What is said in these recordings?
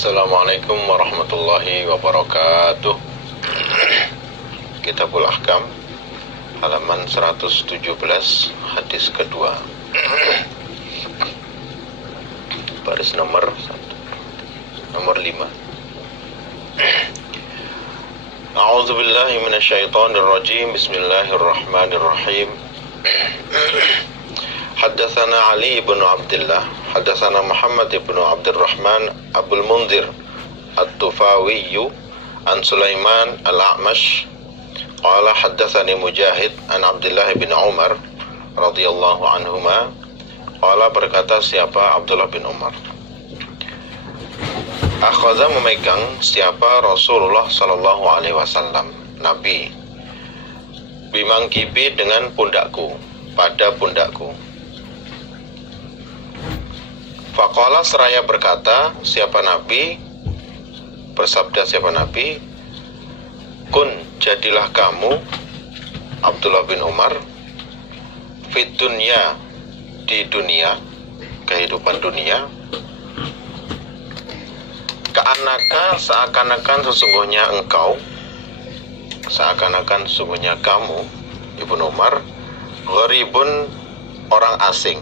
Assalamualaikum warahmatullahi wabarakatuh. Kitabul Ahkam, halaman 117, hadis kedua, baris nomor 5. A'udzubillahi minasyaitonirrajim. Bismillahirrahmanirrahim. Haddatsana Ali ibn Abdullah, haddatsana Muhammad ibn Abdurrahman Abul Munzir At-Tufawi an Sulaiman Al-A'mash qala haddatsani Mujahid an Abdullah bin Umar radhiyallahu anhuma qala, berkata siapa Abdullah bin Umar, akhadha, memegang siapa Rasulullah sallallahu alaihi wasallam, Nabi, bimangkibi, dengan pundakku, pada pundakku. Faqala, seraya berkata siapa Nabi, bersabda siapa Nabi, kun, jadilah kamu Abdullah bin Umar, fit dunya, di dunia, kehidupan dunia, ka'annaka, seakan-akan sesungguhnya engkau, seakan-akan sesungguhnya kamu Ibnu Umar, gharibun, orang asing,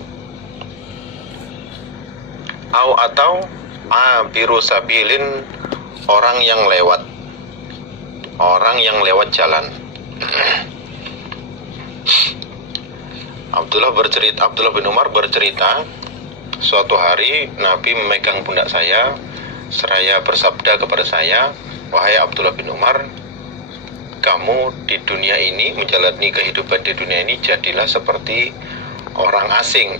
atau abiru sabilin, orang yang lewat jalan. Abdullah bin Umar bercerita, suatu hari Nabi memegang pundak saya seraya bersabda kepada saya, wahai Abdullah bin Umar, kamu di dunia ini, menjalani kehidupan di dunia ini, jadilah seperti orang asing.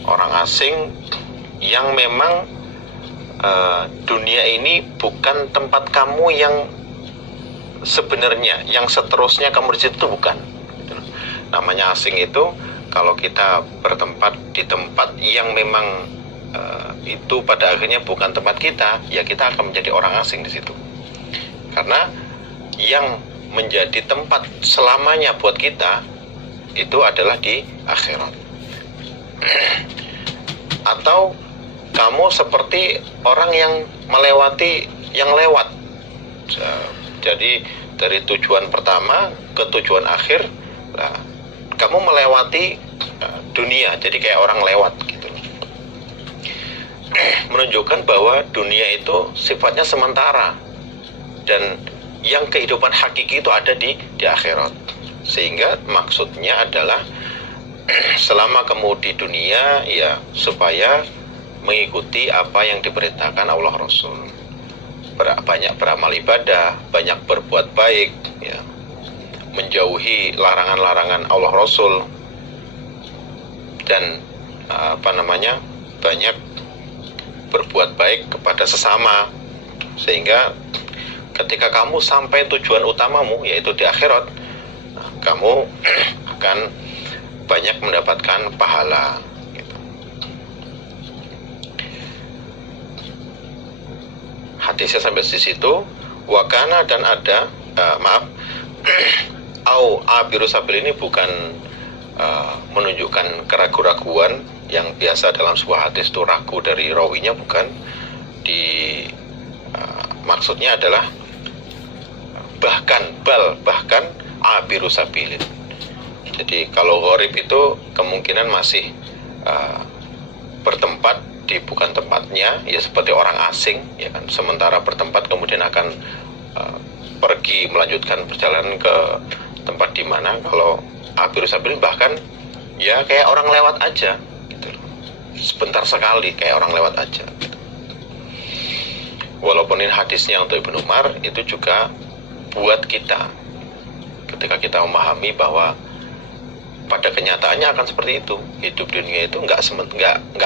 Orang asing yang memang dunia ini bukan tempat kamu yang sebenarnya, yang seterusnya kamu di situ, bukan. Namanya asing itu kalau kita bertempat di tempat yang memang itu pada akhirnya bukan tempat kita, ya kita akan menjadi orang asing di situ. Karena yang menjadi tempat selamanya buat kita itu adalah di akhirat. Atau kamu seperti orang yang melewati yang lewat. Jadi dari tujuan pertama ke tujuan akhir, nah, kamu melewati dunia, jadi kayak orang lewat gitu. Menunjukkan bahwa dunia itu sifatnya sementara, dan yang kehidupan hakiki itu ada di akhirat. Sehingga maksudnya adalah selama kamu di dunia, ya supaya mengikuti apa yang diperintahkan Allah Rasul, banyak beramal ibadah, banyak berbuat baik, ya, menjauhi larangan-larangan Allah Rasul, dan banyak berbuat baik kepada sesama, sehingga ketika kamu sampai tujuan utamamu, yaitu di akhirat, kamu akan banyak mendapatkan pahala gitu. Hadisnya sampai di situ. Wakana, dan ada au abiru sabil, ini bukan menunjukkan keraguan-raguan yang biasa dalam sebuah hadis itu ragu dari rawinya, bukan. Maksudnya adalah bahkan abiru sabilin. Jadi kalau gharib itu kemungkinan masih bertempat di bukan tempatnya, ya seperti orang asing, ya kan, sementara bertempat kemudian akan pergi melanjutkan perjalanan ke tempat di mana. Kalau abiru sabil bahkan ya kayak orang lewat aja gitu loh. Sebentar sekali kayak orang lewat aja gitu. Walaupun ini hadisnya untuk Ibnu Umar, itu juga buat kita ketika kita memahami bahwa pada kenyataannya akan seperti itu. Hidup dunia itu nggak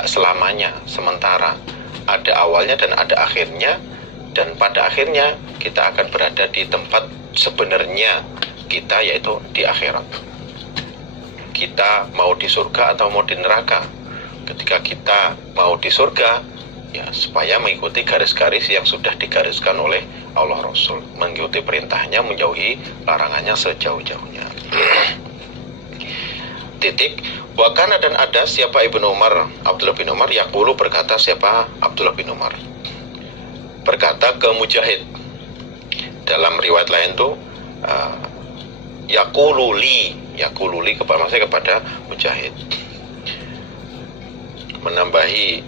selamanya, sementara. Ada awalnya dan ada akhirnya, dan pada akhirnya kita akan berada di tempat sebenarnya kita, yaitu di akhirat. Kita mau di surga atau mau di neraka. Ketika kita mau di surga, ya supaya mengikuti garis-garis yang sudah digariskan oleh Allah Rasul, mengikuti perintahnya, menjauhi larangannya sejauh-jauhnya. Wakana dan ada siapa Ibnu Umar, Abdullah bin Umar, yaqulu berkata siapa Abdullah bin Umar, berkata ke Mujahid. Dalam riwayat lain tuh yaqulu li kepada maksudnya kepada Mujahid. Menambahi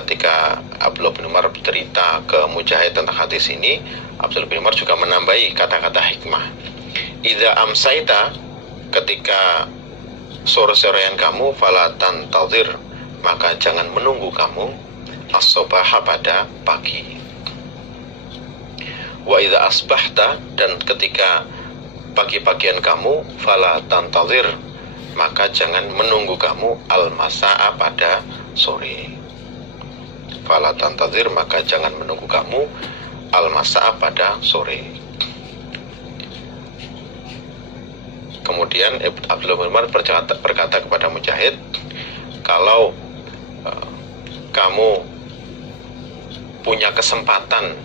ketika Abdullah bin Umar cerita ke Mujahid tentang hadis ini, Abdullah bin Umar juga menambahi kata-kata hikmah. Idza amsaita, ketika sore-sorean kamu, falatan tazir, maka jangan menunggu kamu, as-sobaha pada pagi. Wa idza asbahta, dan ketika pagi-pagian kamu, falatan tazir, maka jangan menunggu kamu, al-masa'a pada sore. Falatan tazir, maka jangan menunggu kamu, al-masa'a pada sore. Kemudian Abdullah bin Umar berkata kepada Mujahid, kalau kamu punya kesempatan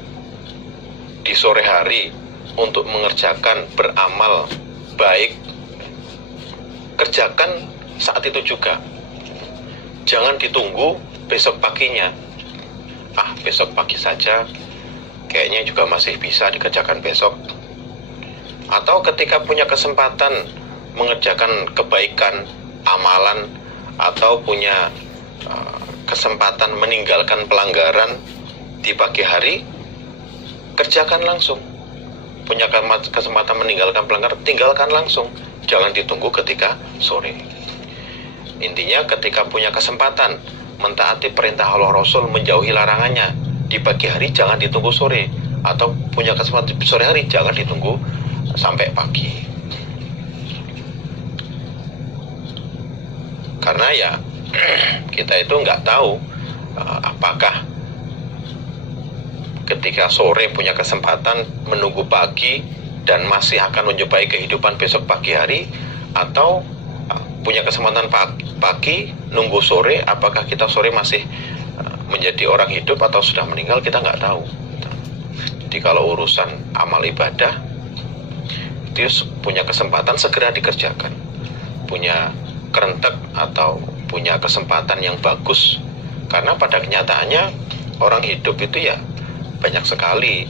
di sore hari untuk mengerjakan beramal baik, kerjakan saat itu juga. Jangan ditunggu besok paginya. Besok pagi saja, kayaknya juga masih bisa dikerjakan besok. Atau ketika punya kesempatan mengerjakan kebaikan, amalan, atau punya kesempatan meninggalkan pelanggaran di pagi hari, kerjakan langsung. Punya kesempatan meninggalkan pelanggaran, tinggalkan langsung. Jangan ditunggu ketika sore. Intinya ketika punya kesempatan mentaati perintah Allah Rasul, menjauhi larangannya di pagi hari, jangan ditunggu sore. Atau punya kesempatan di sore hari, jangan ditunggu sampai pagi. Karena ya kita itu nggak tahu apakah ketika sore punya kesempatan menunggu pagi dan masih akan menjumpai kehidupan besok pagi hari, atau punya kesempatan pagi nunggu sore, apakah kita sore masih menjadi orang hidup atau sudah meninggal, kita nggak tahu. Jadi kalau urusan amal ibadah itu punya kesempatan segera dikerjakan, punya kerentek atau punya kesempatan yang bagus, karena pada kenyataannya orang hidup itu ya banyak sekali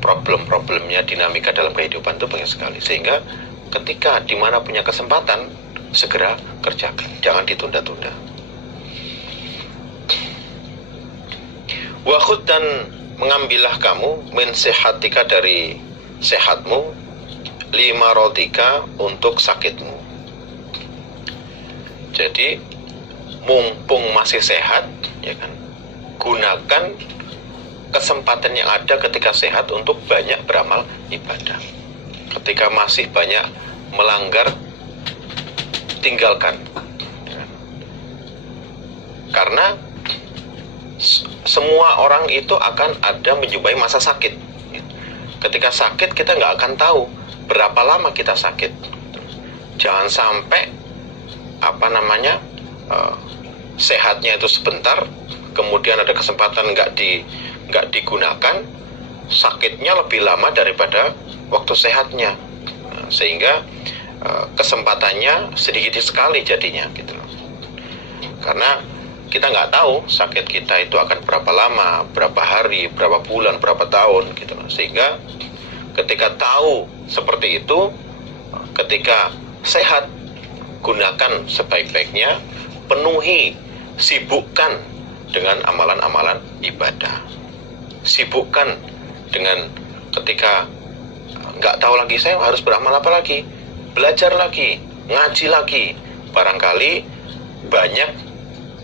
problem-problemnya, dinamika dalam kehidupan itu banyak sekali, sehingga ketika dimana punya kesempatan segera kerjakan, jangan ditunda-tunda. Wakhud, dan mengambillah kamu min sehatika, dari sehatmu, lima rotika, untuk sakitmu. Jadi mumpung masih sehat, ya kan, gunakan kesempatan yang ada ketika sehat untuk banyak beramal ibadah. Ketika masih banyak melanggar, tinggalkan, ya kan? Karena semua orang itu akan ada menjumpai masa sakit. Ketika sakit kita nggak akan tahu berapa lama kita sakit. Jangan sampai sehatnya itu sebentar, kemudian ada kesempatan nggak digunakan, sakitnya lebih lama daripada waktu sehatnya, sehingga kesempatannya sedikit sekali jadinya gitu. Karena kita nggak tahu sakit kita itu akan berapa lama, berapa hari, berapa bulan, berapa tahun gitu. Sehingga ketika tahu seperti itu, ketika sehat, gunakan sebaik-baiknya, penuhi, sibukkan dengan amalan-amalan ibadah. Sibukkan dengan ketika nggak tahu lagi saya harus beramal apa lagi, belajar lagi, ngaji lagi. Barangkali banyak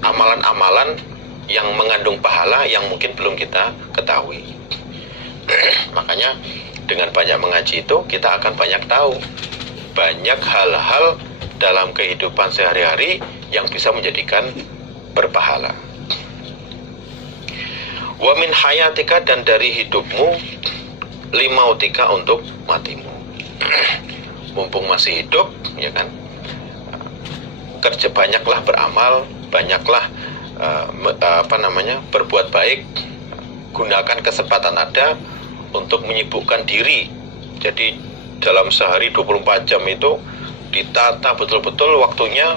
amalan-amalan yang mengandung pahala yang mungkin belum kita ketahui. Makanya dengan banyak mengaji itu kita akan banyak tahu banyak hal-hal dalam kehidupan sehari-hari yang bisa menjadikan berpahala. Wa min hayatika, dan dari hidupmu, limautika, untuk matimu. Mumpung masih hidup, ya kan, kerja, banyaklah beramal, banyaklah berbuat baik. Gunakan kesempatan ada untuk menyibukkan diri. Jadi dalam sehari 24 jam itu ditata betul-betul waktunya,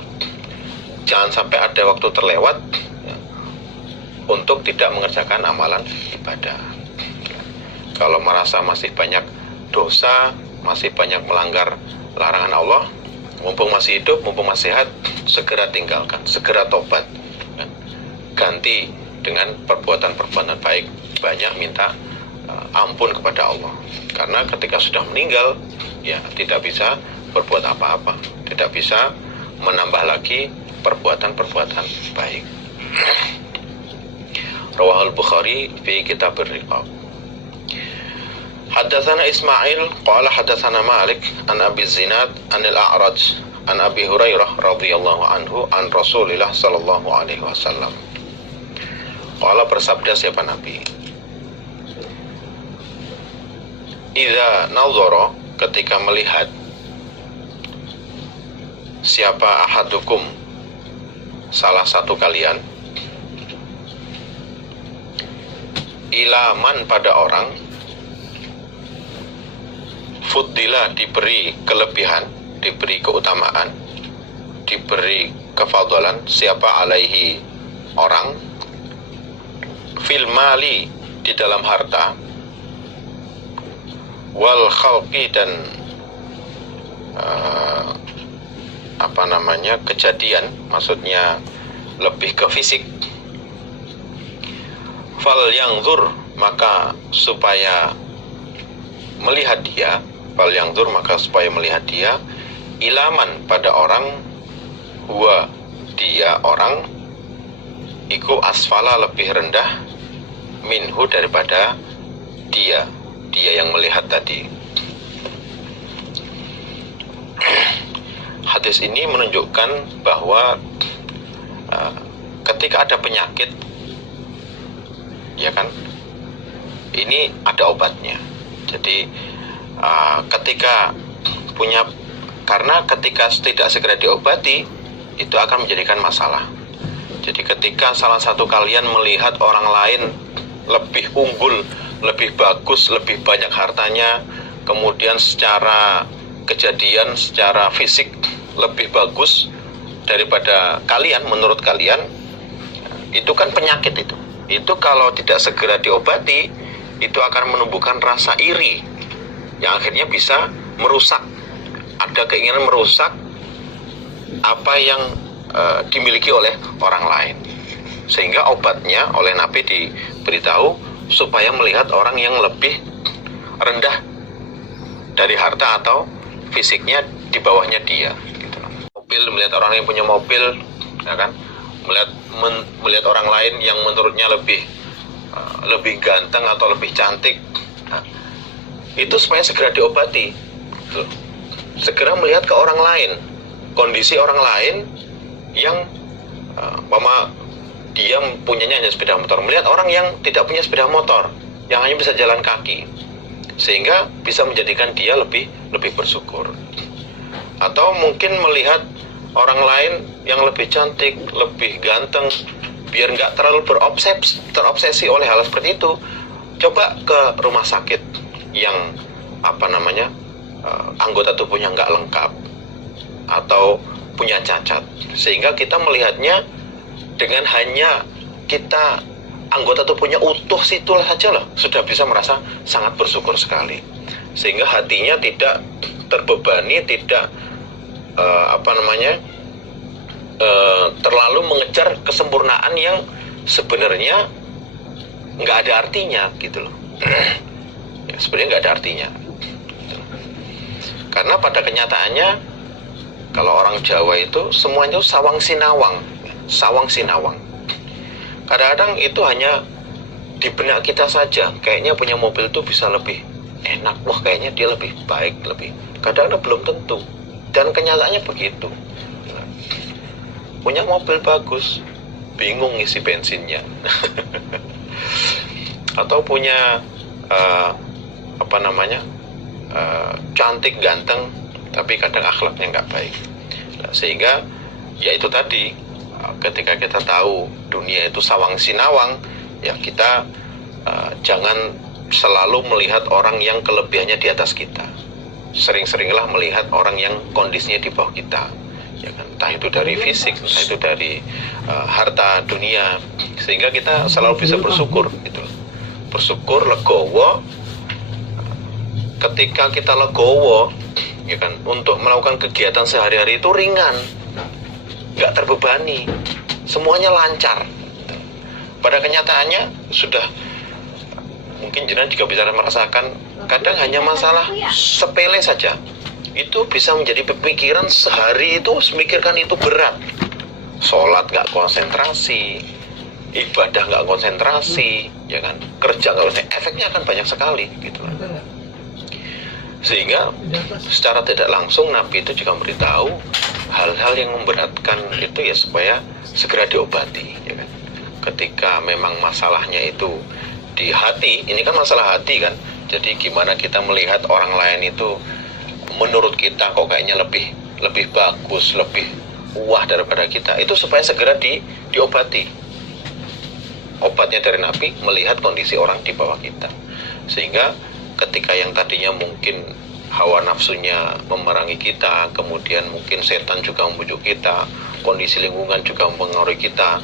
jangan sampai ada waktu terlewat ya, untuk tidak mengerjakan amalan ibadah. Kalau merasa masih banyak dosa, masih banyak melanggar larangan Allah, mumpung masih hidup, mumpung masih sehat, segera tinggalkan, segera tobat, ya. Ganti dengan perbuatan-perbuatan baik, banyak minta ampun kepada Allah. Karena ketika sudah meninggal, ya tidak bisa berbuat apa-apa, tidak bisa menambah lagi perbuatan-perbuatan baik. Rawahul Bukhari fi Kitab ar-Riqaq. Haddatsana Ismail qala haddatsana Malik an Abi Zinad an al-A'raj an Abi Hurairah radhiyallahu anhu an Rasulillah sallallahu alaihi wasallam. Qala, bersabda siapa Nabi, idza nazara, ketika melihat, siapa ahadukum, salah satu kalian, ilaman, pada orang, fuddila, diberi kelebihan, diberi keutamaan, diberi kefadalan, siapa alaihi, orang, fil mali, di dalam harta, wal khalqi, dan kejadian, maksudnya lebih ke fisik, fal yanzur, maka supaya melihat dia, fal yanzur, maka supaya melihat dia, ilaman, pada orang, huwa, dia orang, iku asfala, lebih rendah, minhu, daripada dia yang melihat tadi. Hadis ini menunjukkan bahwa ketika ada penyakit, ya kan, ini ada obatnya. Jadi karena ketika tidak segera diobati, itu akan menjadikan masalah. Jadi ketika salah satu kalian melihat orang lain lebih unggul, lebih bagus, lebih banyak hartanya, kemudian secara kejadian, secara fisik lebih bagus daripada kalian, menurut kalian, itu kan penyakit itu. Itu kalau tidak segera diobati, itu akan menumbuhkan rasa iri yang akhirnya bisa merusak, ada keinginan merusak apa yang dimiliki oleh orang lain. Sehingga obatnya oleh Nabi diberitahu supaya melihat orang yang lebih rendah dari harta atau fisiknya di bawahnya dia, gitu. Mobil, melihat orang yang punya mobil, ya kan, melihat orang lain yang menurutnya lebih ganteng atau lebih cantik, nah, itu supaya segera diobati, gitu. Segera melihat ke orang lain, kondisi orang lain yang dia punyanya hanya sepeda motor, melihat orang yang tidak punya sepeda motor, yang hanya bisa jalan kaki, sehingga bisa menjadikan dia lebih bersyukur. Atau mungkin melihat orang lain yang lebih cantik, lebih ganteng, biar nggak terlalu terobsesi oleh hal seperti itu, coba ke rumah sakit yang anggota tubuhnya nggak lengkap atau punya cacat, sehingga kita melihatnya dengan hanya kita anggota tubuhnya utuh situlah saja lah, sudah bisa merasa sangat bersyukur sekali, sehingga hatinya tidak terbebani, tidak terlalu mengejar kesempurnaan yang sebenarnya nggak ada artinya, gitu loh. Ya, sebenarnya nggak ada artinya, gitu. Karena pada kenyataannya kalau orang Jawa itu semuanya sawang sinawang. Kadang-kadang itu hanya di benak kita saja, kayaknya punya mobil itu bisa lebih enak, wah kayaknya dia lebih baik, kadang-kadang belum tentu, dan kenyataannya begitu. Punya mobil bagus, bingung ngisi bensinnya. Atau punya cantik, ganteng, tapi kadang akhlaknya nggak baik. Nah, sehingga ya itu tadi, ketika kita tahu dunia itu sawang sinawang, ya kita jangan selalu melihat orang yang kelebihannya di atas kita. Sering-seringlah melihat orang yang kondisinya di bawah kita, ya kan, entah itu dari fisik, entah itu dari harta dunia, sehingga kita selalu bisa bersyukur gitu. Bersyukur, legowo. Ketika kita legowo, ya kan, untuk melakukan kegiatan sehari-hari itu ringan, nggak terbebani, semuanya lancar. Pada kenyataannya sudah, mungkin jenengan juga bisa merasakan, kadang hanya masalah sepele saja itu bisa menjadi pemikiran sehari itu, memikirkan itu berat. Sholat nggak konsentrasi, ibadah nggak konsentrasi, ya kan, kerja nggak konsentrasi, efeknya akan banyak sekali gitu. Sehingga secara tidak langsung Nabi itu juga memberitahu hal-hal yang memberatkan itu ya supaya segera diobati, ya kan. Ketika memang masalahnya itu di hati, ini kan masalah hati kan, jadi gimana kita melihat orang lain itu menurut kita kok kayaknya lebih bagus, lebih wah daripada kita, itu supaya segera diobati. Obatnya dari Nabi melihat kondisi orang di bawah kita, sehingga ketika yang tadinya mungkin hawa nafsunya memerangi kita, kemudian mungkin setan juga membujuk kita, kondisi lingkungan juga mempengaruhi kita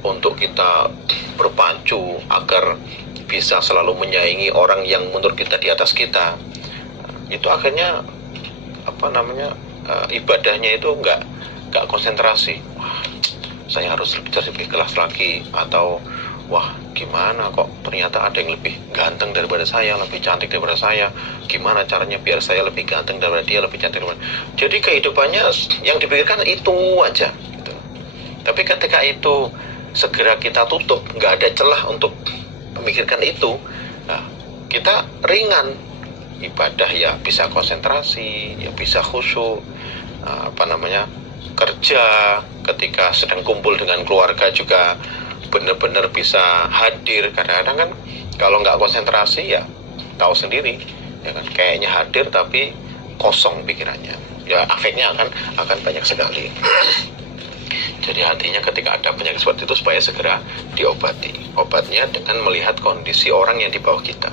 untuk kita berpacu agar bisa selalu menyaingi orang yang menurut kita di atas kita, itu akhirnya ibadahnya itu nggak konsentrasi. Wah, saya harus lebih kelas lagi, atau wah gimana kok ternyata ada yang lebih ganteng daripada saya, lebih cantik daripada saya, gimana caranya biar saya lebih ganteng daripada dia, lebih cantik daripada. Jadi kehidupannya yang dipikirkan itu aja gitu. Tapi ketika itu segera kita tutup, nggak ada celah untuk memikirkan itu, nah, kita ringan, ibadah ya bisa konsentrasi, ya bisa khusyuk, kerja ketika sedang kumpul dengan keluarga juga benar-benar bisa hadir. Kadang-kadang kan kalau nggak konsentrasi ya tahu sendiri, ya kan, kayaknya hadir tapi kosong pikirannya, ya efeknya akan banyak sekali. Jadi hatinya ketika ada penyakit seperti itu supaya segera diobati. Obatnya dengan melihat kondisi orang yang di bawah kita.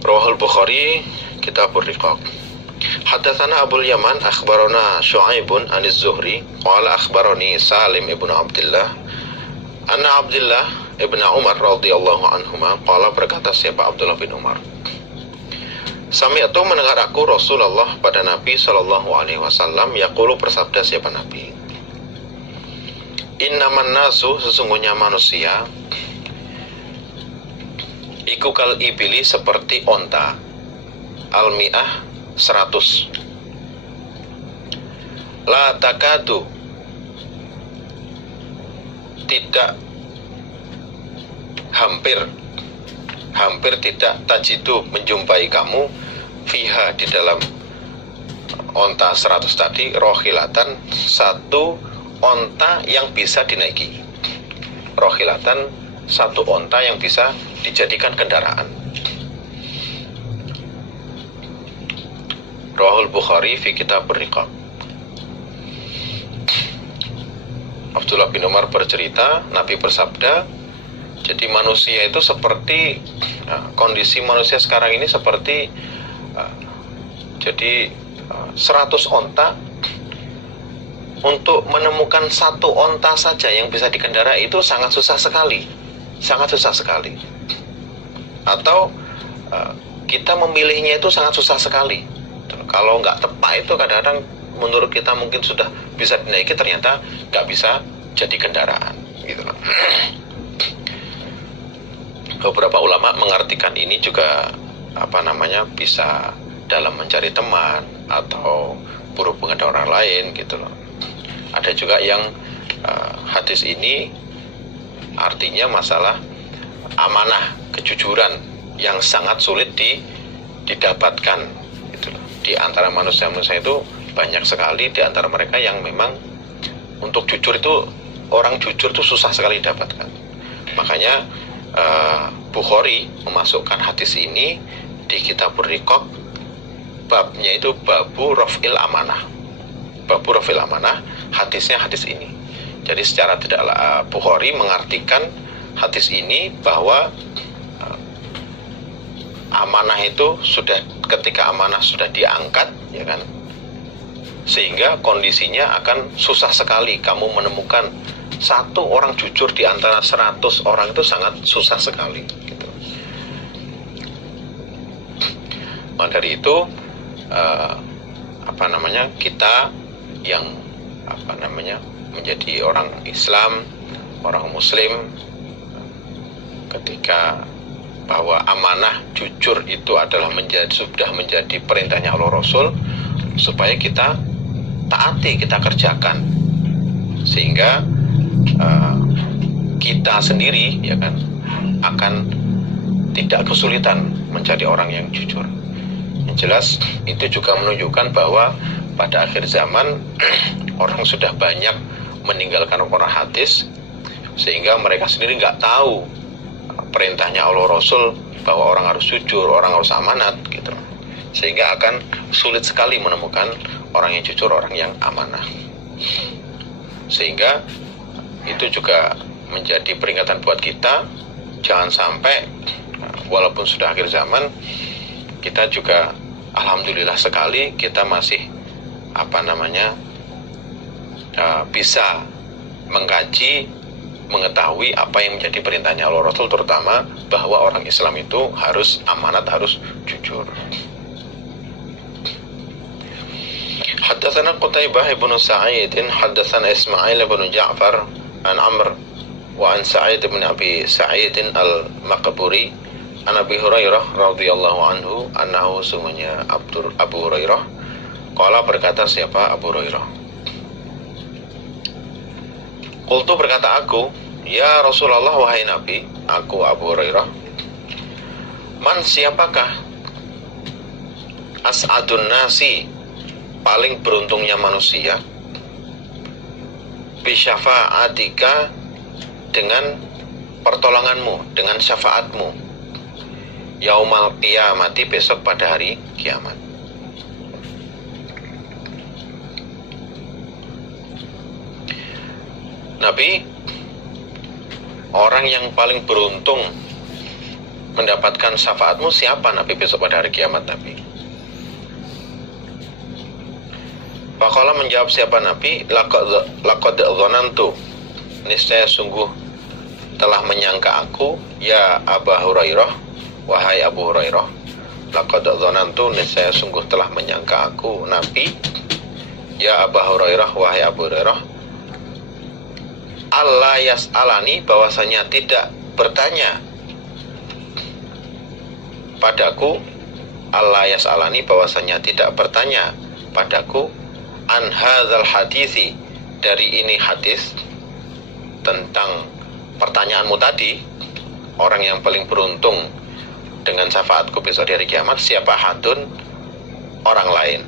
Rawahul Bukhari, Kitabur Riqaq. Haddatsana Abul Yaman akhbarana Syu'aibun aniz Zuhri qala akhbarani Salim ibnu Abdullah anna Abdullah ibnu Umar radhiyallahu anhuma qala, berkata siapa Abdullah bin Umar, Sami'tu mendengar aku Rasulullah pada Nabi sallallahu alaihi wasallam yaqulu, bersabda siapa Nabi, Innaman nasu, sesungguhnya manusia, iku kal ibili, seperti onta, al-mi'ah 100, la takadu, tidak, hampir tidak, tajidu, menjumpai kamu, fiha, di dalam onta 100 tadi, rohilatan, satu onta yang bisa dinaiki. Rohilatan, satu onta yang bisa dijadikan kendaraan. Rawahul Bukhari fi Kitabur Riqaq. Abdullah bin Umar bercerita, Nabi bersabda, jadi manusia itu seperti, kondisi manusia sekarang ini seperti, jadi 100 onta, untuk menemukan satu onta saja yang bisa dikendarai itu sangat susah sekali, atau kita memilihnya itu sangat susah sekali. Kalau nggak tepat itu kadang-kadang menurut kita mungkin sudah bisa dinaiki, ternyata nggak bisa jadi kendaraan gitu loh. Beberapa ulama mengartikan ini juga bisa dalam mencari teman atau berhubungan dengan orang lain gitu loh. Ada juga yang hadis ini artinya masalah amanah, kejujuran yang sangat sulit didapatkan gitu loh. Di antara manusia-manusia itu banyak sekali di antara mereka yang memang untuk jujur itu, orang jujur itu susah sekali didapatkan. Makanya Bukhari memasukkan hadis ini di Kitabur Riqaq, babnya itu babu raf'il amanah. Babu raf'il amanah, hadisnya hadis ini. Jadi secara tidak Bukhari mengartikan hadis ini bahwa amanah itu sudah, ketika amanah sudah diangkat, ya kan, sehingga kondisinya akan susah sekali kamu menemukan satu orang jujur di antara 100 orang, itu sangat susah sekali gitu. Maka dari itu kita yang menjadi orang Islam, orang Muslim, ketika bahwa amanah jujur itu adalah sudah menjadi perintahnya Allah Rasul, supaya kita taati, kita kerjakan, sehingga kita sendiri ya kan akan tidak kesulitan menjadi orang yang jujur. Yang jelas itu juga menunjukkan bahwa pada akhir zaman orang sudah banyak meninggalkan Al-Quran hadis, sehingga mereka sendiri nggak tahu perintahnya Allah Rasul bahwa orang harus jujur, orang harus amanat gitu. Sehingga akan sulit sekali menemukan orang yang jujur, orang yang amanah. Sehingga itu juga menjadi peringatan buat kita, jangan sampai walaupun sudah akhir zaman, kita juga alhamdulillah sekali kita masih bisa mengkaji, mengetahui apa yang menjadi perintahnya Allah Rasul, terutama bahwa orang Islam itu harus amanat, harus jujur. Haddatsana Qutaibah ibn Sa'id, haddatsana Ismail ibn Ja'far an Amr wa an Sa'id ibn Abi Sa'id al-Maqburi an Abi Hurairah radhiyallahu anhu annahu sumanya Abu Hurairah qala, berkata siapa Abu Hurairah, qultu, berkata aku, ya Rasulullah, wahai Nabi, aku Abu Hurairah, man, siapakah as'adun nasi, paling beruntungnya manusia, bisyafa'atika, dengan pertolonganmu, dengan syafaatmu, yaumal qiyamati, besok pada hari kiamat. Nabi, orang yang paling beruntung mendapatkan syafaatmu siapa Nabi besok pada hari kiamat Nabi? Faqala, menjawab siapa Nabi, laqad dzanantu, niscaya sungguh telah menyangka aku, ya Abu Hurairah, wahai Abu Hurairah, laqad dzanantu, niscaya sungguh telah menyangka aku Nabi, ya Abu Hurairah, wahai Abu Hurairah, Allah yas'alani, bahwasanya tidak bertanya padaku, Allah yas'alani, bahwasanya tidak bertanya padaku, an hadzal hadisi, dari ini hadis, tentang pertanyaanmu tadi, orang yang paling beruntung dengan syafaatku besok di hari kiamat, siapa hadun, orang lain,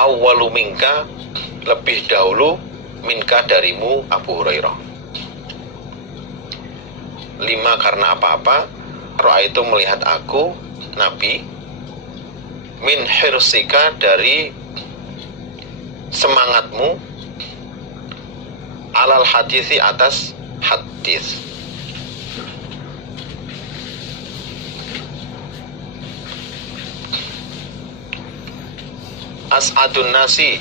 awwalu minka, lebih dahulu, minka, darimu Abu Hurairah. 5, karena apa-apa, ro'a itu melihat aku Nabi, min hirsika, dari semangatmu, alal hadisi, atas hadis. As'adun nasi,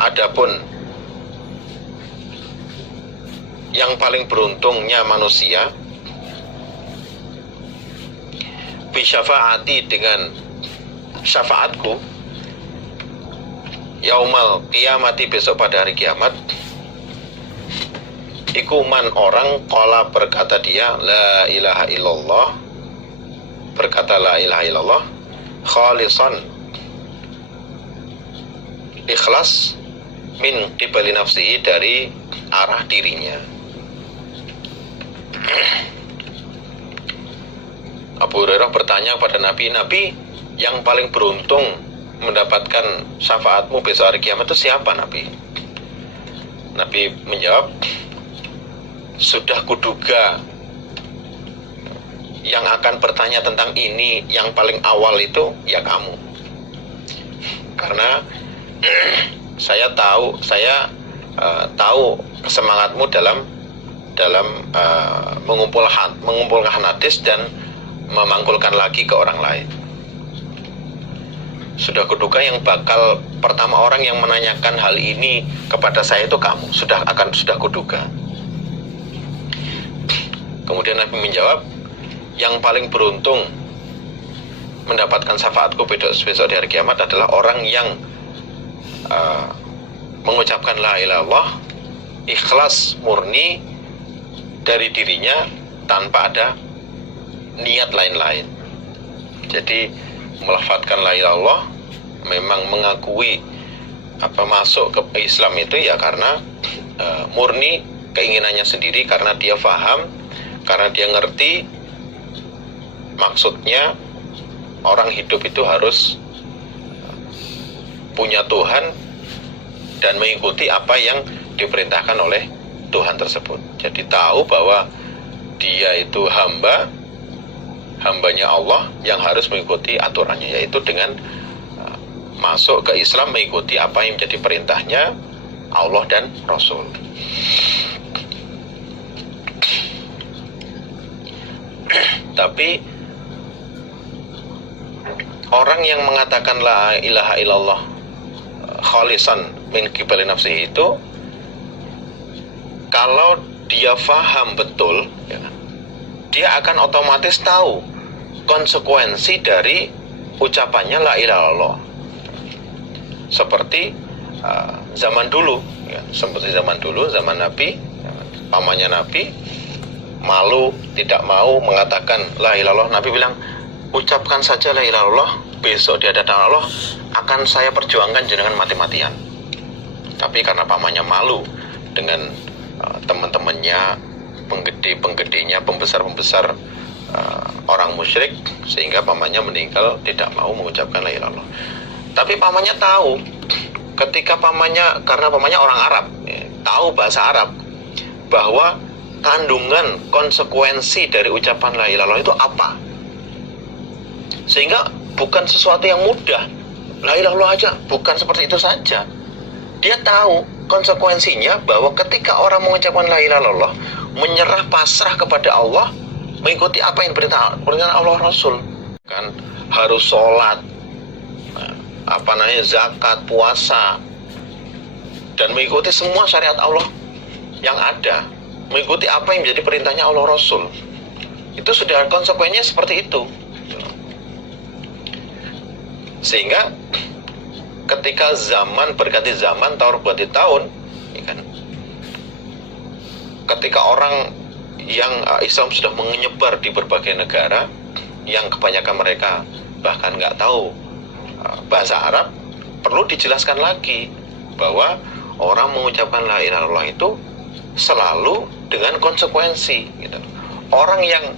adapun yang paling beruntungnya manusia, bisyafaati, dengan syafaatku, yaumal qiyamati, besok pada hari kiamat, ikuman orang, qala, berkata dia, la ilaha illallah, berkata la ilaha illallah, khalisan, ikhlas, min qibali nafsihi, dari arah dirinya. Abu Hurairah bertanya kepada Nabi, Nabi, yang paling beruntung mendapatkan syafaatmu besok hari kiamat itu siapa Nabi? Nabi menjawab, sudah kuduga yang akan bertanya tentang ini yang paling awal itu ya kamu, karena saya tahu semangatmu dalam mengumpulkan hadis dan memangkulkan lagi ke orang lain. Sudah kuduga yang bakal pertama orang yang menanyakan hal ini kepada saya itu kamu. Sudah kuduga. Kemudian Nabi menjawab, yang paling beruntung mendapatkan syafaatku besok di hari kiamat adalah orang yang mengucapkan la ilaha illallah ikhlas murni dari dirinya tanpa ada niat lain-lain. Jadi melafadzkan la ilaha illallah memang mengakui masuk ke Islam itu ya karena murni keinginannya sendiri, karena dia paham, karena dia ngerti maksudnya orang hidup itu harus punya Tuhan dan mengikuti apa yang diperintahkan oleh Tuhan tersebut. Jadi tahu bahwa dia itu hambanya Allah yang harus mengikuti aturannya, yaitu dengan masuk ke Islam mengikuti apa yang menjadi perintahnya Allah dan Rasul. Tapi orang yang mengatakan la ilaha illallah khalisan min qibali nafsihi itu, kalau dia faham betul ya, dia akan otomatis tahu konsekuensi dari ucapannya la ilaha illallah. Seperti zaman dulu ya, zaman Nabi ya, pamannya Nabi malu, tidak mau mengatakan la ilaha illallah. Nabi bilang, ucapkan saja la ilaha illallah, besok di hadapan Allah akan saya perjuangkan jenengan mati-matian. Tapi karena pamannya malu dengan teman-temannya, penggede-penggedenya, pembesar-pembesar orang musyrik, sehingga pamannya meninggal tidak mau mengucapkan la ilaha illallah. Tapi pamannya tahu, ketika karena pamannya orang Arab ya, tahu bahasa Arab, bahwa kandungan konsekuensi dari ucapan la ilaha illallah itu apa, sehingga bukan sesuatu yang mudah. La ilaha illallah aja bukan seperti itu saja. Dia tahu konsekuensinya bahwa ketika orang mengucapkan la ilaha illallah, menyerah pasrah kepada Allah, mengikuti apa yang diperintahkan Allah Rasul, kan harus sholat, zakat, puasa, dan mengikuti semua syariat Allah yang ada, mengikuti apa yang menjadi perintahnya Allah Rasul. Itu sudah konsekuensinya seperti itu. Sehingga ketika zaman berganti zaman, tahun berganti tahun ya kan, ketika orang yang Islam sudah menyebar di berbagai negara, yang kebanyakan mereka bahkan nggak tahu bahasa Arab, perlu dijelaskan lagi bahwa orang mengucapkan la ilaha illallah itu selalu dengan konsekuensi gitu. Orang yang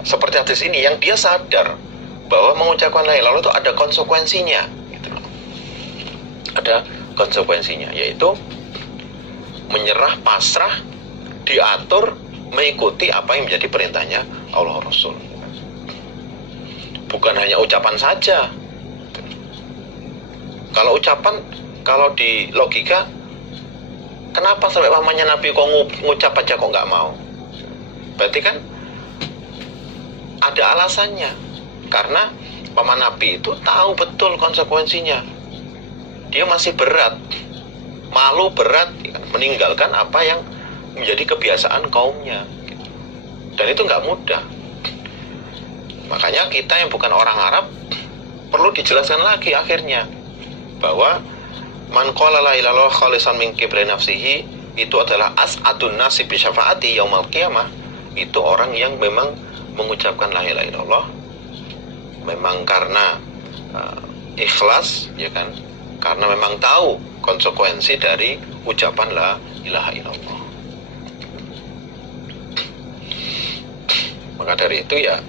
seperti hadis ini, yang dia sadar bahwa mengucapkan la ilaha illallah itu ada konsekuensinya gitu. Ada konsekuensinya, yaitu menyerah pasrah, diatur, mengikuti apa yang menjadi perintahnya Allah Rasul. Bukan hanya ucapan saja. Kalau ucapan, kalau di logika, kenapa sampai pamannya Nabi kok ngucap aja kok nggak mau? Berarti kan ada alasannya. Karena paman Nabi itu tahu betul konsekuensinya. Dia masih berat, malu berat, meninggalkan apa yang menjadi kebiasaan kaumnya. Dan itu nggak mudah. Makanya kita yang bukan orang Arab perlu dijelaskan lagi akhirnya bahwa man qala la ilaha illallah khalisan min qibli nafsihi itu adalah as'adun nasi bi syafaati yaumil qiyamah. Itu orang yang memang mengucapkan la ilaha illallah memang karena ikhlas ya kan, karena memang tahu konsekuensi dari ucapan la ilaha illallah. Maka dari itu ya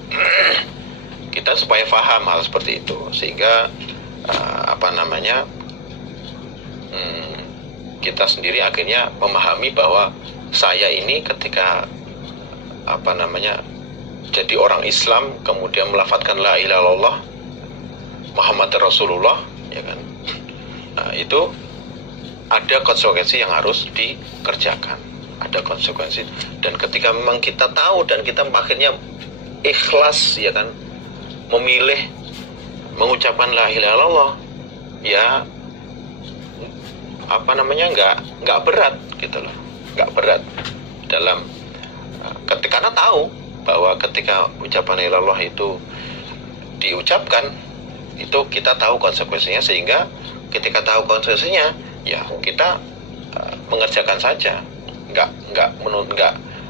kita supaya paham hal seperti itu, sehingga kita sendiri akhirnya memahami bahwa saya ini ketika jadi orang Islam, kemudian melafadzkan la ilaha illallah Muhammad Rasulullah ya kan, itu ada konsekuensi yang harus dikerjakan, ada konsekuensi. Dan ketika memang kita tahu dan kita akhirnya ikhlas ya kan, memilih mengucapkan la ilaha illallah ya nggak berat gitu loh, nggak berat dalam karena tahu bahwa ketika ucapan la ilaha illallah itu diucapkan itu kita tahu konsekuensinya, sehingga ketika tahu konsekuensinya ya kita mengerjakan saja,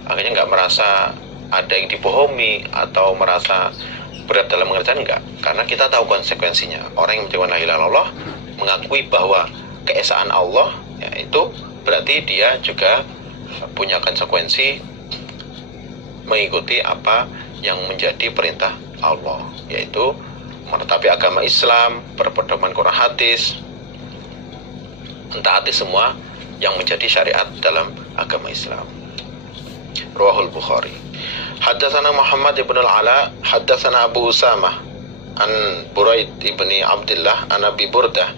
akhirnya nggak merasa ada yang dibohongi atau merasa berat dalam mengerjakan, enggak, karena kita tahu konsekuensinya. Orang yang mengucapkan la ilaha illallah mengakui bahwa keesaan Allah, ya, itu berarti dia juga punya konsekuensi mengikuti apa yang menjadi perintah Allah, yaitu menetapi agama Islam, berpedoman Quran hadis, mentaati semua yang menjadi syariat dalam agama Islam. Rawahul Bukhari. Haddatsana Muhammad ibn al-Ala, haddatsana Abu Usamah an Buraid ibni Abdullah an Abi Burdah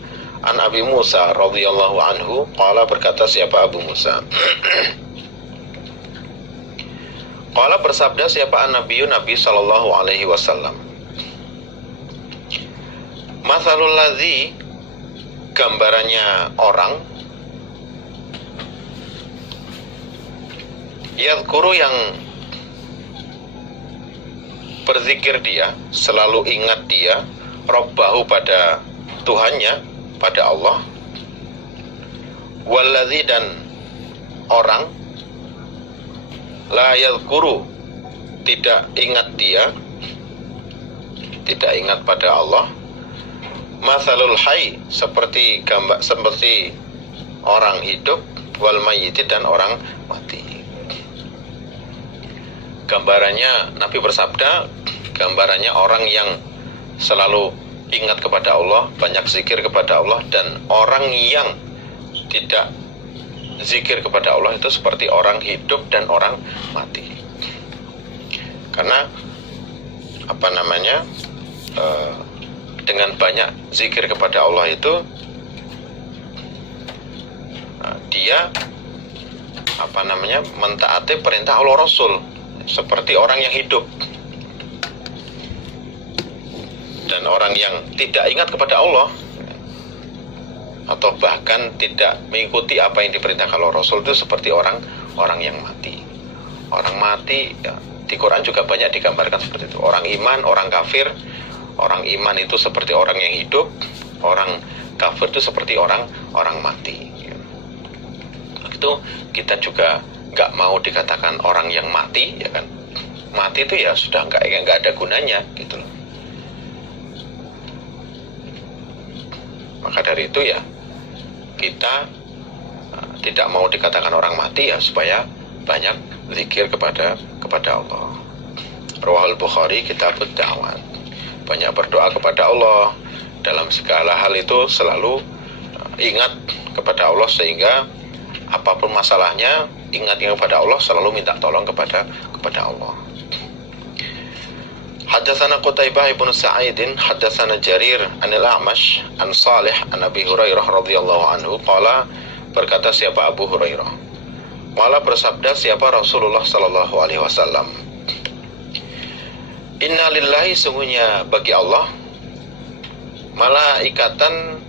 an Abi Musa radhiyallahu anhu qala, berkata siapa Abu Musa qala, bersabda siapa Nabi sallallahu alaihi wasallam, masalul ladzi, gambarannya orang, yadhkuru, yang berzikir dia, selalu ingat dia, Rabbahu, pada Tuhannya, pada Allah, walladzi, dan orang, la yadhkuru, tidak ingat dia, tidak ingat pada Allah, masalul hayy, seperti orang hidup, wal mayyit, dan orang mati. Gambarannya, Nabi bersabda, gambarannya orang yang selalu ingat kepada Allah, banyak zikir kepada Allah, dan orang yang tidak zikir kepada Allah itu seperti orang hidup dan orang mati. Karena dengan banyak zikir kepada Allah itu dia mentaati perintah Allah Rasul, seperti orang yang hidup. Dan orang yang tidak ingat kepada Allah atau bahkan tidak mengikuti apa yang diperintahkan Allah Rasul itu seperti orang yang mati. Orang mati ya, di Quran juga banyak digambarkan seperti itu. Orang iman, orang kafir. Orang iman itu seperti orang yang hidup, orang kafir itu seperti orang mati. Itu kita juga nggak mau dikatakan orang yang mati, ya kan? Mati itu ya sudah nggak ada gunanya gitu loh. Maka dari itu ya kita tidak mau dikatakan orang mati ya, supaya banyak zikir kepada Allah. Rawahul Bukhari, Kitabud Da'wat. Banyak berdoa kepada Allah dalam segala hal, itu selalu ingat kepada Allah, sehingga apapun masalahnya ingat kepada Allah, selalu minta tolong kepada Allah. Haddatsana Qutaibah ibn Sa'id, haddatsana Jarir anil A'mash an Salih an Abi Hurairah radhiyallahu anhu qala, berkata siapa Abu Hurairah, malah bersabda siapa Rasulullah sallallahu alaihi wasallam, inna lillahi, sungguhnya bagi Allah, malaikatan,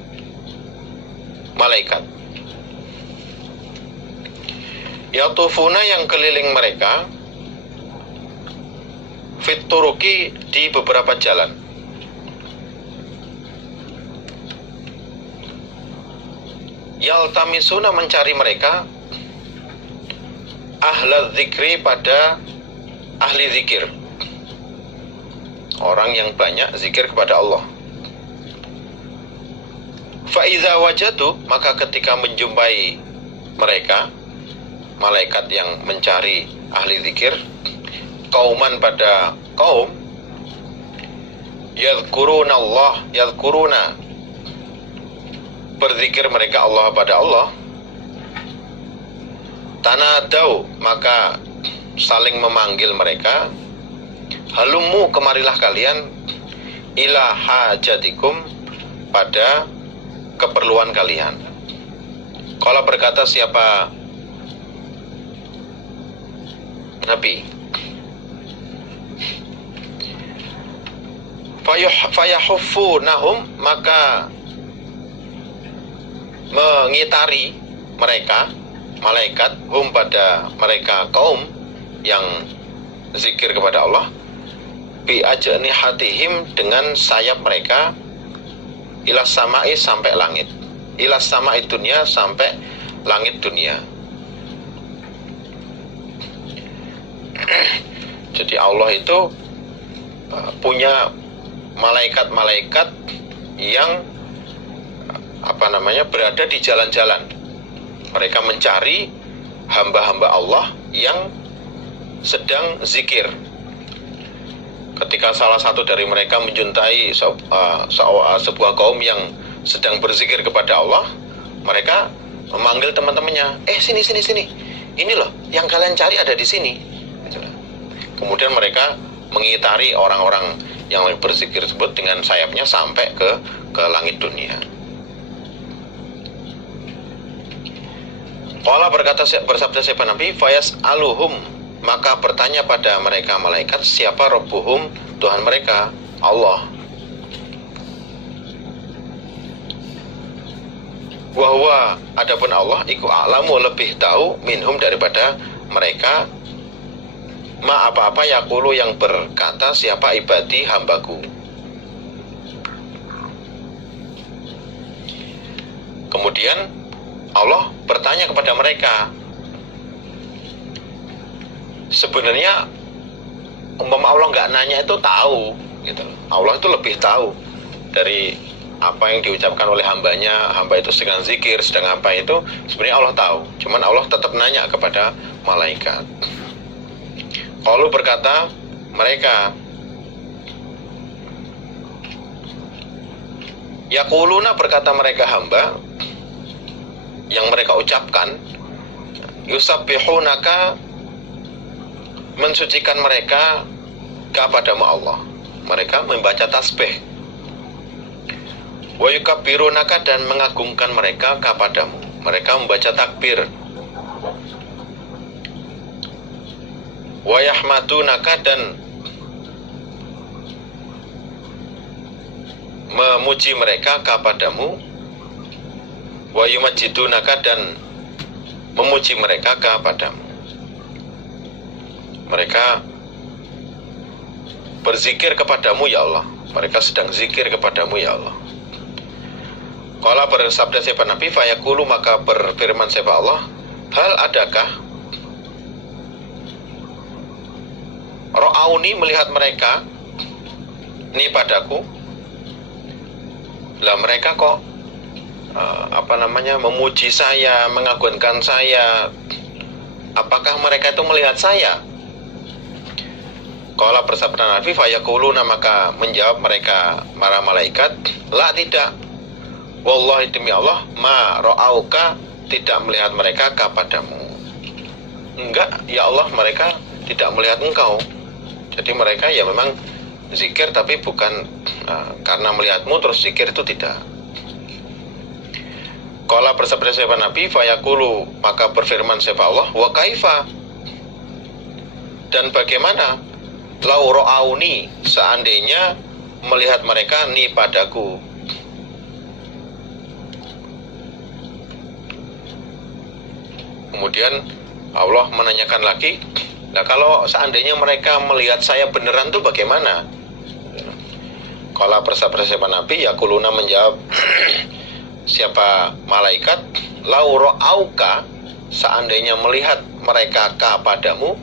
malaikat, yatufuna, yang keliling mereka, fit turuki, di beberapa jalan, yaltamisuna, mencari mereka, ahla dzikri, pada ahli zikir, orang yang banyak zikir kepada Allah. Fa idza wajadu, maka ketika menjumpai mereka, malaikat yang mencari ahli zikir, kauman, pada kaum, yadhkuruna Allah, yadhkuruna, berzikir mereka Allah pada Allah, tanadau, maka saling memanggil mereka, halummu, kemarilah kalian, ila hajatikum, pada keperluan kalian. Kalau berkata siapa Nabi, Fayahuffunahum, maka mengitari mereka malaikat, hum pada mereka kaum yang zikir kepada Allah, bi ajnihatihim, dengan sayap mereka, ilas samai, sampai langit, ilas samai dunia, sampai langit dunia. Jadi Allah itu punya malaikat-malaikat yang berada di jalan-jalan. Mereka mencari hamba-hamba Allah yang sedang zikir. Ketika salah satu dari mereka menjuntai sebuah kaum yang sedang berzikir kepada Allah, mereka memanggil teman-temannya, sini, ini loh yang kalian cari ada di sini. Kemudian mereka mengitari orang-orang yang berzikir tersebut dengan sayapnya sampai ke langit dunia. Qala, bersabda siapa Nabi, fayas aluhum, maka bertanya pada mereka malaikat, siapa Rabbuhum, Tuhan mereka, Allah. Wahwa, adapun Allah, iku a'lamu, lebih tahu, minhum, daripada mereka, ma apa-apa yaqulu, yang berkata siapa ibadi, hambaku. Kemudian Allah bertanya kepada mereka, sebenarnya umpama Allah nggak nanya itu tahu gitu. Allah itu lebih tahu dari apa yang diucapkan oleh hambanya. Hamba itu sedang zikir, sedang apa, itu sebenarnya Allah tahu. Cuman Allah tetap nanya kepada malaikat. Qalu, berkata mereka, yaquluna, berkata mereka hamba yang mereka ucapkan, yusabbihunaka, mensucikan mereka kepadamu Allah. Mereka membaca tasbih. Wa yukabbirunaka, dan mengagungkan mereka kepadamu. Mereka membaca takbir. Wa yahmadunaka, dan memuji mereka kepadamu. Wa yumajjidunaka, dan memuji mereka kepadamu. Mereka berzikir kepadamu ya Allah. Mereka sedang zikir kepadamu ya Allah. Qala, bersabda siapa Nabi, fayaqulu, maka berfirman siapa Allah, hal adakah ra'auni, melihat mereka ni padaku. Lah mereka kok memuji saya, mengagungkan saya. Apakah mereka itu melihat saya? Qala, bersabda Nabi, fayaquluna, maka menjawab mereka para malaikat, la, tidak. Wallahi, demi Allah, ma ra'auka, tidak melihat mereka kepadamu. Enggak ya Allah, mereka tidak melihat engkau. Jadi mereka ya memang zikir, tapi bukan karena melihatmu terus zikir, itu tidak. Qala, bersabda siapa Nabi, fayaqulu, maka berfirman siapa Allah, wa kaifa, dan bagaimana, lau ra'auni, seandainya melihat mereka ni padaku. Kemudian Allah menanyakan lagi, nah kalau seandainya mereka melihat saya beneran tuh bagaimana? Qala, bersabda siapa Nabi, yaquluna, menjawab siapa malaikat, lau ra'auka, seandainya melihat mereka kepadamu,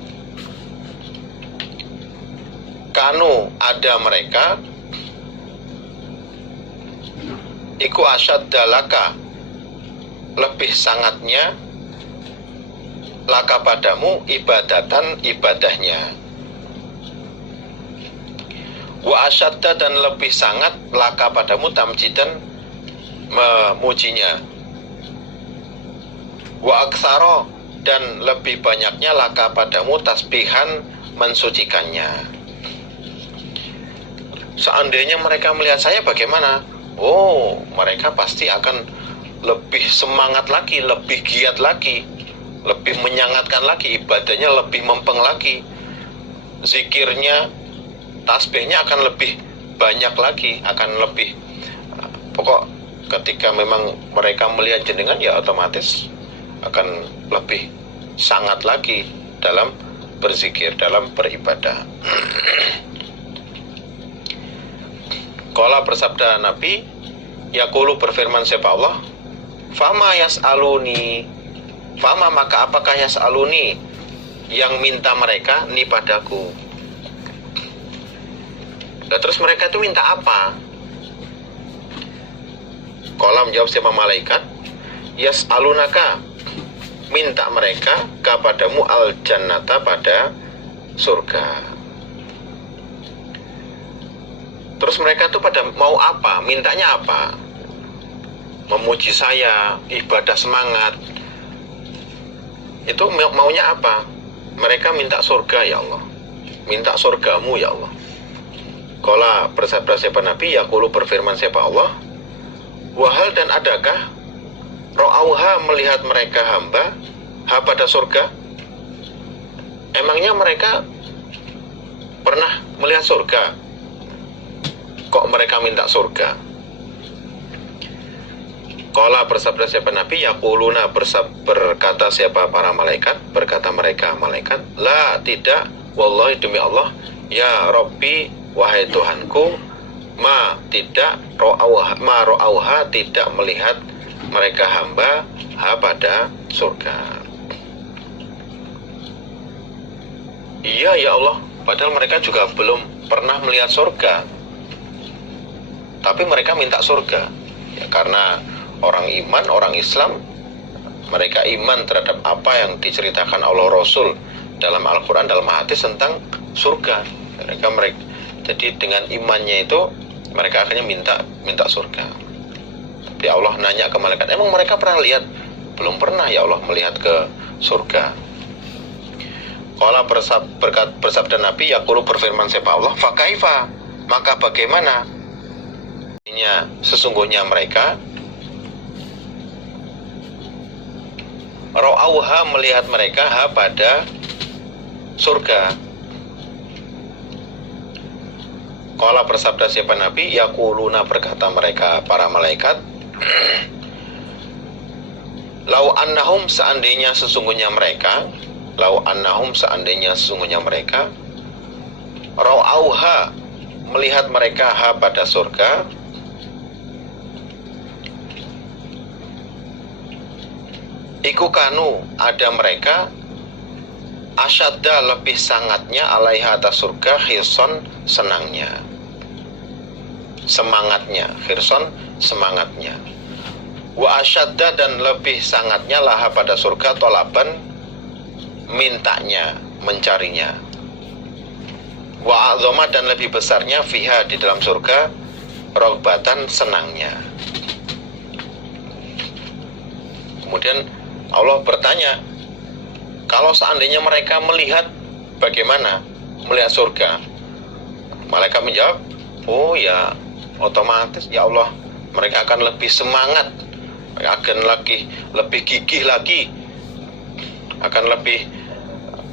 kanu, ada mereka, iku asyaddalaka, lebih sangatnya, laka padamu, ibadatan, ibadahnya, wa asyadda, dan lebih sangat, laka padamu, tamjidan, memujinya, wa aktsara, dan lebih banyaknya, laka padamu, tasbihan, mensucikannya. Seandainya mereka melihat saya bagaimana? Oh, mereka pasti akan lebih semangat lagi, lebih giat lagi, lebih menyangatkan lagi, ibadahnya lebih mempeng lagi, zikirnya, tasbihnya akan lebih banyak lagi, akan lebih pokok ketika memang mereka melihat jenengan ya otomatis akan lebih sangat lagi dalam berzikir, dalam beribadah. Qala bersabda Nabi, yaqulu berfirman siapa Allah, fama yas'aluni, fama maka apakah yas'aluni, yang minta mereka ni padaku. Nah, terus mereka itu minta apa? Qala menjawab siapa malaikat, yas'alunaka, minta mereka kepadamu al jannata, pada surga. Terus mereka tuh pada mau apa? Mintanya apa? Memuji saya, ibadah semangat. Itu maunya apa? Mereka minta surga ya Allah. Minta surgamu ya Allah. Qala bersabda siapa Nabi, yaqulu berfirman siapa Allah, wahal dan adakah ro'auha melihat mereka hamba ha pada surga? Emangnya mereka pernah melihat surga? Kok mereka minta surga? Qala bersabda siapa Nabi, yaquluna berkata siapa para malaikat, berkata mereka malaikat, la tidak, wallahi demi Allah, ya Rabbi wahai Tuhanku, ma tidak ro'auha tidak melihat mereka hamba ha pada surga. Iya ya Allah, padahal mereka juga belum pernah melihat surga, tapi mereka minta surga ya, karena orang iman, orang Islam, mereka iman terhadap apa yang diceritakan Allah Rasul dalam Al-Quran, dalam hadis tentang surga. Mereka jadi dengan imannya itu mereka akhirnya minta surga. Tapi Allah nanya ke malaikat, emang mereka pernah lihat? Belum pernah ya Allah melihat ke surga. Qala bersabda Nabi, yaqulu berfirman siapa Allah, fa kaifa, maka bagaimana? Sesungguhnya mereka ro'auha melihat mereka ha pada surga. Qala bersabda siapa Nabi, yaquluna berkata mereka para malaikat, lau annahum seandainya sesungguhnya mereka, lau annahum seandainya sesungguhnya mereka, ro'auha melihat mereka ha pada surga, iku kanu ada mereka, asyadda lebih sangatnya alaiha atas surga, khirson senangnya, semangatnya, khirson semangatnya, wa asyadda dan lebih sangatnya laha pada surga, tolaban mintanya, mencarinya, wa azoma dan lebih besarnya fiha di dalam surga, rogbatan senangnya. Kemudian Allah bertanya, kalau seandainya mereka melihat, bagaimana melihat surga? Malaikat menjawab, oh ya otomatis ya Allah, mereka akan lebih semangat, mereka akan lebih gigih lagi, akan lebih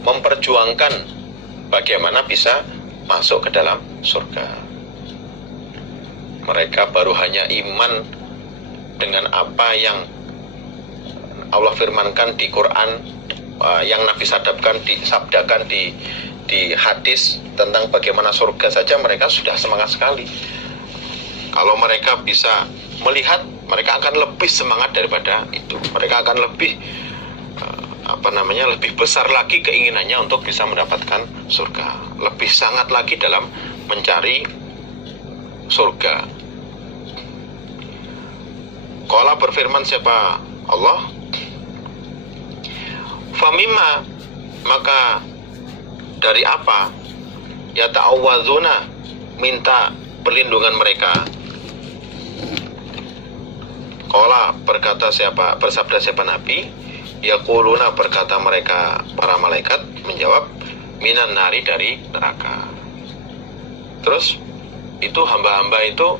memperjuangkan bagaimana bisa masuk ke dalam surga. Mereka baru hanya iman dengan apa yang Allah firmankan di Quran, yang Nabi sabdakan di hadis tentang bagaimana surga saja, mereka sudah semangat sekali. Kalau mereka bisa melihat, mereka akan lebih semangat daripada itu. Mereka akan lebih lebih besar lagi keinginannya untuk bisa mendapatkan surga, lebih sangat lagi dalam mencari surga. Qala berfirman siapa Allah, famima maka dari apa, ya ta'awwadzuna minta perlindungan mereka. Qala bersabda siapa Nabi, yaquluna berkata mereka para malaikat menjawab, minan nari dari neraka. Terus itu hamba-hamba itu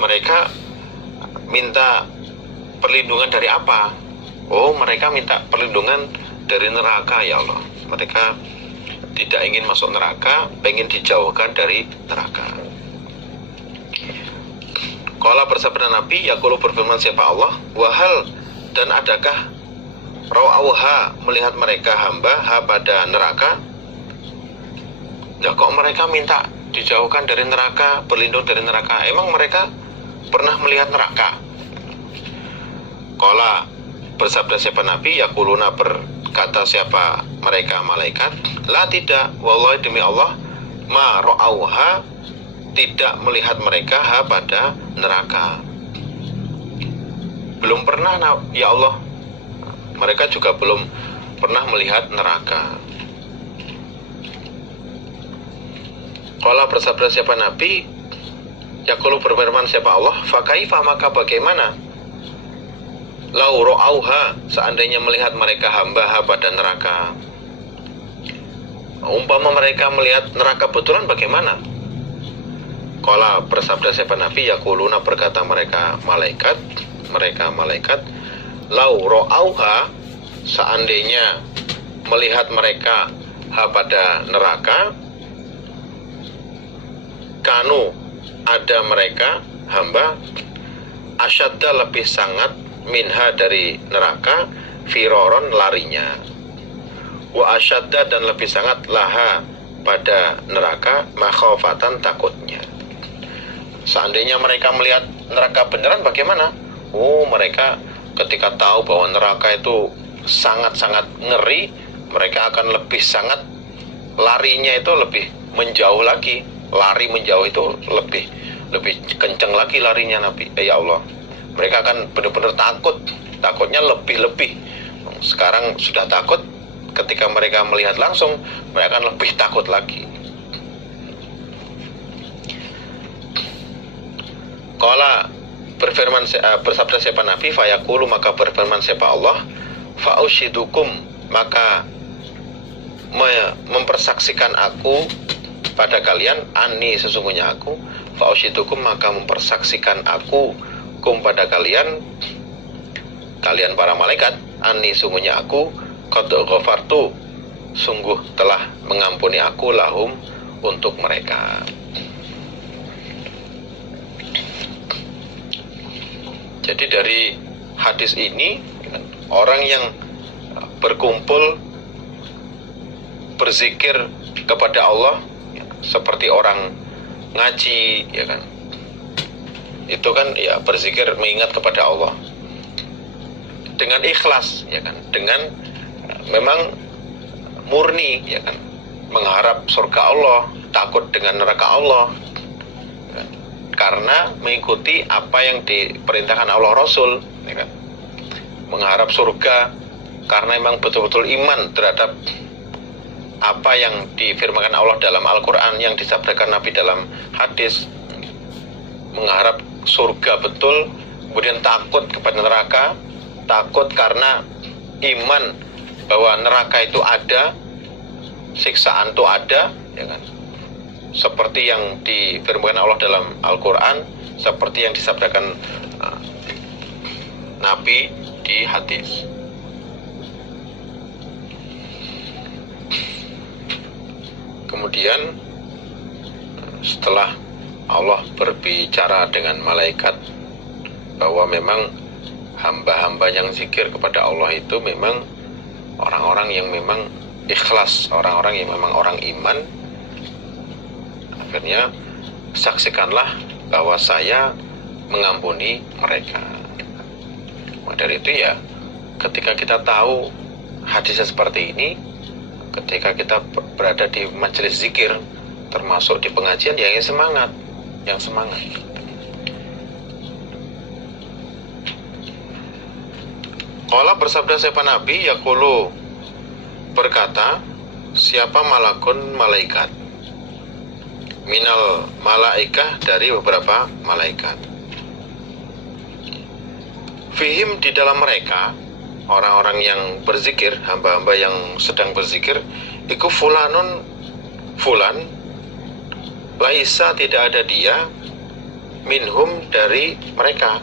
mereka minta perlindungan dari apa? Oh, mereka minta perlindungan dari neraka ya Allah. Mereka tidak ingin masuk neraka, pengen dijauhkan dari neraka. Qala bersabda Nabi, yaqulu berfirman siapa Allah, wahal dan adakah ra'auha melihat mereka hamba ha pada neraka. Nah, kok mereka minta dijauhkan dari neraka, berlindung dari neraka? Emang mereka pernah melihat neraka? Qala bersabda siapa Nabi, yaquluna berkata siapa mereka malaikat, la tidak, wallahi demi Allah, ma ra'auha tidak melihat mereka ha pada neraka. Belum pernah ya Allah, mereka juga belum pernah melihat neraka. Qala bersabda siapa Nabi, yaqulu berfirman siapa Allah, fa kaifa maka bagaimana, lau ra'auha seandainya melihat mereka hamba ha pada neraka. Umpama mereka melihat neraka betulan bagaimana? Qala bersabda siapa Nabi, yaquluna berkata mereka malaikat, lau ra'auha seandainya melihat mereka ha pada neraka, kanu ada mereka hamba asyadda lebih sangat minha dari neraka, firoron larinya, wa asyadda dan lebih sangat laha pada neraka, makhofatan takutnya. Seandainya mereka melihat neraka beneran bagaimana? Oh, mereka ketika tahu bahwa neraka itu sangat-sangat ngeri, mereka akan lebih sangat larinya itu lebih menjauh lagi. Lari menjauh itu lebih kencang lagi larinya Nabi. Ya Allah, mereka akan benar-benar takutnya lebih-lebih. Sekarang sudah takut, ketika mereka melihat langsung, mereka akan lebih takut lagi. Qala berfirman bersabda siapa Nabi, fayaqulu maka berfirman siapa Allah, fa'ushidukum maka mempersaksikan aku pada kalian, anni sesungguhnya aku, fa'ushidukum maka mempersaksikan aku kum pada kalian para malaikat, anni sungguhnya aku, qad ghafartu sungguh telah mengampuni aku lahum untuk mereka. Jadi dari hadis ini, orang yang berkumpul berzikir kepada Allah seperti orang ngaji, ya kan, itu kan ya berzikir mengingat kepada Allah dengan ikhlas, ya kan, dengan memang murni, ya kan, mengharap surga Allah, takut dengan neraka Allah, karena mengikuti apa yang diperintahkan Allah Rasul, ya kan? Mengharap surga karena memang betul-betul iman terhadap apa yang difirmankan Allah dalam Al-Quran, yang disabdakan Nabi dalam hadis. Mengharap surga betul, kemudian takut kepada neraka, takut karena iman bahwa neraka itu ada, siksaan itu ada, ya kan? Seperti yang difirmankan Allah dalam Al-Quran, seperti yang disabdakan Nabi di hadis. Kemudian setelah Allah berbicara dengan malaikat bahwa memang hamba-hamba yang zikir kepada Allah itu memang orang-orang yang memang ikhlas, orang-orang yang memang orang iman, akhirnya saksikanlah bahwa saya mengampuni mereka. Maka dari itu ya, ketika kita tahu hadisnya seperti ini, ketika kita berada di majelis zikir, termasuk di pengajian, ya yang semangat. Qala bersabda siapa Nabi, yaqulu berkata siapa malakun malaikat, minal malaikah dari beberapa malaikat, fihim di dalam mereka orang-orang yang berzikir, hamba-hamba yang sedang berzikir, iku fulanun fulan, laisa tidak ada dia, minhum dari mereka,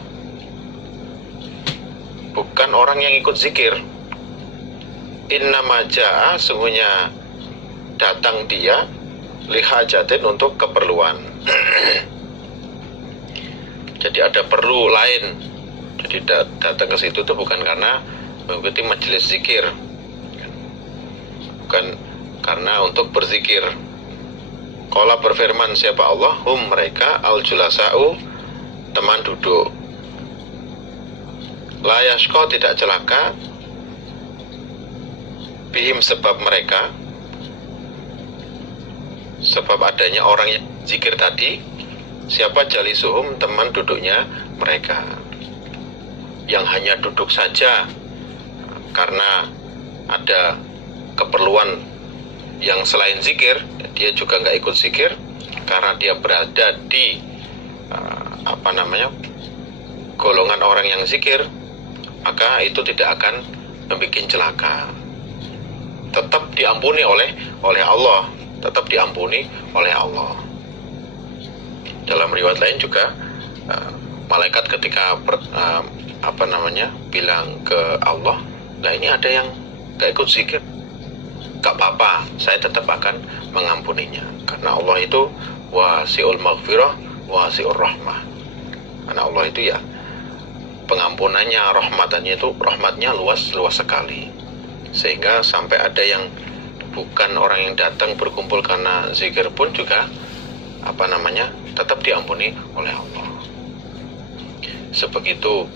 bukan orang yang ikut zikir. Innama ja'a sungguhnya datang dia, lihajatin untuk keperluan. Jadi ada perlu lain. Jadi datang ke situ itu bukan karena mengikuti majelis zikir, bukan karena untuk berzikir. Qala berfirman siapa Allah, hum mereka al-julasa'u teman duduk. La yashqa tidak celaka, bihim sebab mereka, sebab adanya orang yang zikir tadi. Siapa jalisuhum teman duduknya mereka, yang hanya duduk saja karena ada keperluan yang selain zikir, dia juga nggak ikut zikir karena dia berada di golongan orang yang zikir, maka itu tidak akan membuat celaka. Tetap diampuni oleh Allah, tetap diampuni oleh Allah. Dalam riwayat lain juga malaikat ketika bilang ke Allah, nah ini ada yang nggak ikut zikir, gak apa-apa, saya tetap akan mengampuninya, karena Allah itu wasi'ul maghfirah wasi'ur rahmah. Karena Allah itu ya pengampunannya, rahmatnya luas sekali, sehingga sampai ada yang bukan orang yang datang berkumpul karena zikir pun juga tetap diampuni oleh Allah. Sebegitu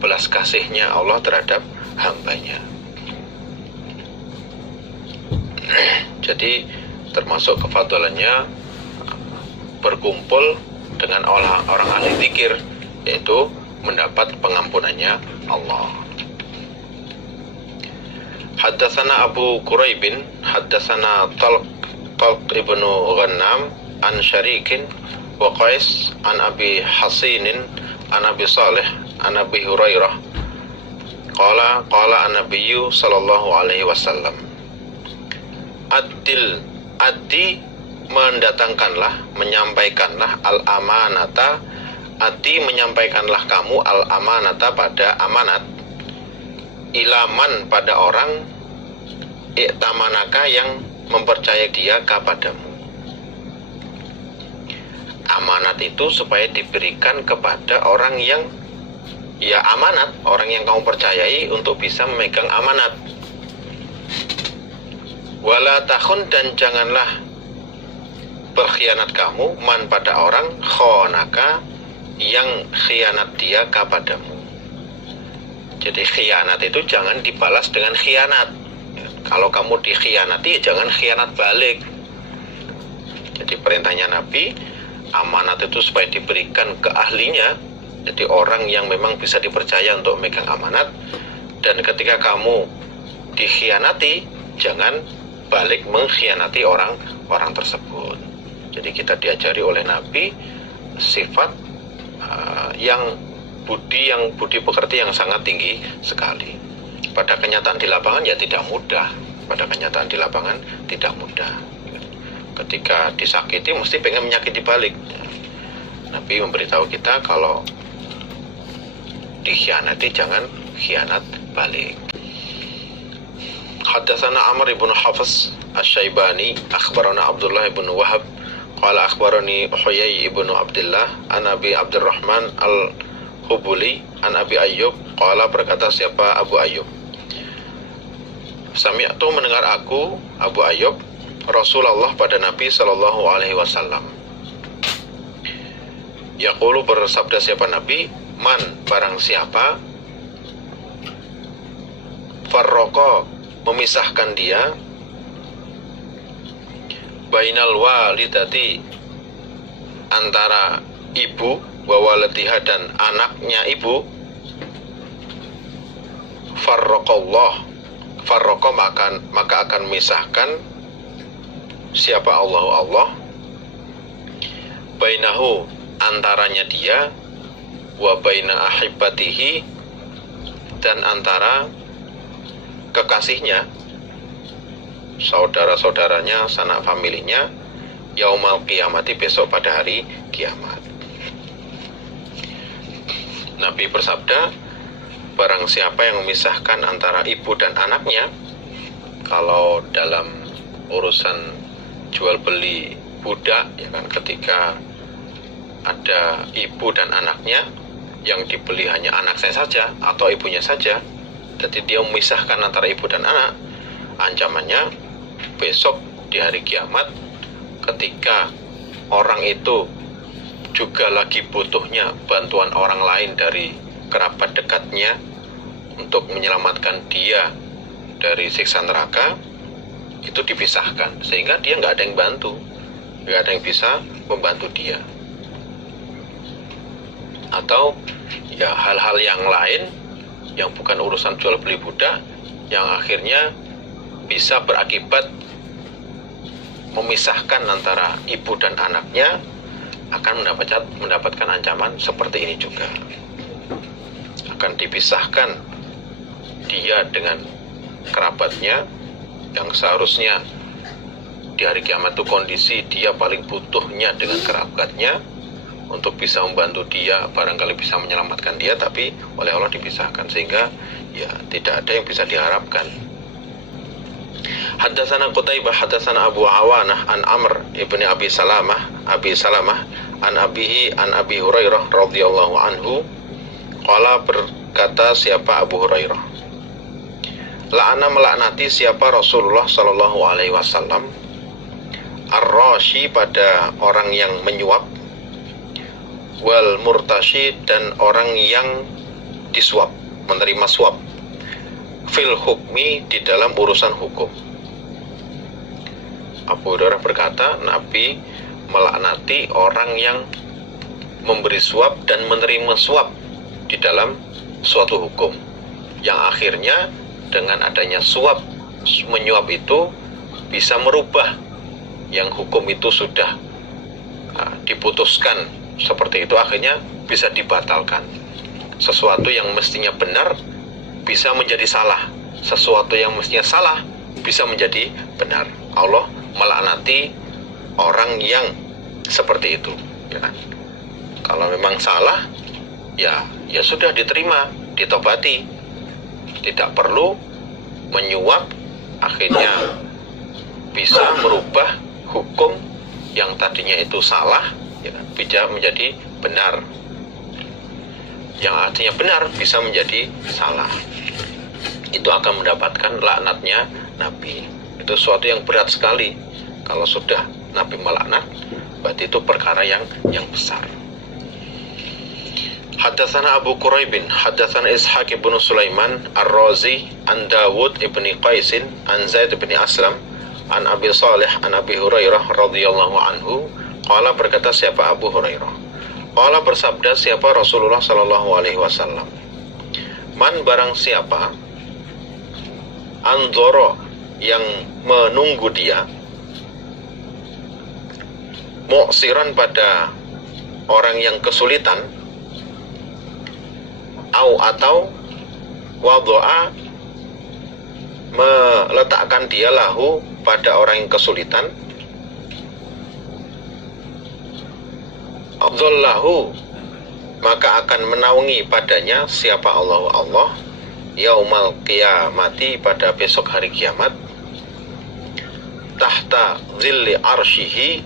belas kasihnya Allah terhadap hambanya. Jadi termasuk kefadalannya berkumpul dengan orang ahli zikir, yaitu mendapat pengampunannya Allah. Haddatsana Abu Quraibin haddatsana Talq ibnu Ghannam an Syarikin wa Qais an Abi Hasinin an Abi Salih an Abi Hurairah qala an-nabiyyu sallallahu alaihi wasallam, addi mendatangkanlah, menyampaikanlah al-amanata, addi menyampaikanlah kamu al-amanata pada amanat, ilaman pada orang, i'tamanaka yang mempercayai dia kepadamu. Amanat itu supaya diberikan kepada orang yang amanat, orang yang kamu percayai untuk bisa memegang amanat. Wala takhun, dan janganlah berkhianat kamu, man pada orang, khonaka yang khianat dia kepadamu. Jadi khianat itu jangan dibalas dengan khianat. Kalau kamu dikhianati, jangan khianat balik. Jadi perintahnya Nabi, amanat itu supaya diberikan ke ahlinya, jadi orang yang memang bisa dipercaya untuk memegang amanat. Dan ketika kamu dikhianati, jangan balik mengkhianati orang tersebut. Jadi kita diajari oleh Nabi sifat budi pekerti yang sangat tinggi sekali. Pada kenyataan di lapangan ya tidak mudah. Pada kenyataan di lapangan tidak mudah. Ketika disakiti mesti pengen menyakiti balik. Nabi memberitahu kita kalau dikhianati jangan khianat balik. Haddatsana Amr ibn Hafs Asy-Syaibani akhbarana Abdullah ibn Wahab qala akhbarani Huyai ibn Abdullah an Abi Abdurrahman al-Hubuli an Abi Ayyub qala, berkata siapa Abu Ayyub, sami'tu mendengar aku Abu Ayyub Rasulullah pada Nabi sallallahu alaihi wasallam, yaqulu, bersabda siapa Nabi, man barang siapa farraqa memisahkan dia bainal walidati antara ibu wa waladiha dan anaknya ibu, farraqa maka akan memisahkan siapa Allah bainahu antaranya dia wa baina ahibbatihi dan antara kekasihnya, saudara-saudaranya, sanak familinya, yaumal qiyamati, besok pada hari kiamat. Nabi bersabda, barang siapa yang memisahkan antara ibu dan anaknya, kalau dalam urusan jual beli budak, ya kan, ketika ada ibu dan anaknya, yang dibeli hanya anak saya saja atau ibunya saja, jadi dia memisahkan antara ibu dan anak, ancamannya besok di hari kiamat ketika orang itu juga lagi butuhnya bantuan orang lain dari kerabat dekatnya untuk menyelamatkan dia dari siksa neraka, itu dipisahkan sehingga dia nggak ada yang bantu, nggak ada yang bisa membantu dia. Atau ya hal-hal yang lain yang bukan urusan jual beli budak, yang akhirnya bisa berakibat memisahkan antara ibu dan anaknya, akan mendapatkan ancaman seperti ini juga. Akan dipisahkan dia dengan kerabatnya yang seharusnya di hari kiamat itu kondisi dia paling butuhnya dengan kerabatnya untuk bisa membantu dia, barangkali bisa menyelamatkan dia, tapi oleh Allah dipisahkan sehingga ya tidak ada yang bisa diharapkan. Haddatsana Qutaibah haddatsana Abu Awanah an Amr ibni Abi Salamah an abihi an Abi Hurairah radhiyallahu anhu qala, berkata siapa Abu Hurairah, la'ana melaknati siapa Rasulullah sallallahu alaihi wasallam ar-rashi, pada orang yang menyuap, wal murtashi, dan orang yang disuap, menerima suap, fil hukmi, di dalam urusan hukum. Abu Hurairah berkata, Nabi melaknati orang yang memberi suap dan menerima suap di dalam suatu hukum, yang akhirnya dengan adanya suap menyuap itu bisa merubah yang hukum itu sudah diputuskan seperti itu, akhirnya bisa dibatalkan. Sesuatu yang mestinya benar bisa menjadi salah, sesuatu yang mestinya salah bisa menjadi benar. Allah melaknati orang yang seperti itu, ya kan? Kalau memang salah, ya sudah diterima, ditobati, tidak perlu menyuap, akhirnya bisa merubah hukum yang tadinya itu salah, ya kan, bisa menjadi benar, yang artinya benar bisa menjadi salah. Itu akan mendapatkan laknatnya Nabi. Itu sesuatu yang berat sekali. Kalau sudah Nabi melaknat, berarti itu perkara yang besar. Haddatsana Abu Quraibin haddatsana Ishaq ibn Sulaiman Ar-Razi an Dawud ibn Qaisin an Zaid ibn Aslam an Abi Salih an Abi Hurairah radhiyallahu anhu qala, berkata siapa Abu Hurairah, qala, bersabda siapa Rasulullah sallallahu alaihi wasallam, man, barang siapa, anzoro, yang menunggu dia, mu'siran, pada orang yang kesulitan, atau wadoa, meletakkan dia lahu, pada orang yang kesulitan, Abdullahu, maka akan menaungi padanya siapa Allah yaumal qiyamati, pada besok hari kiamat, tahta zilli arsyihi,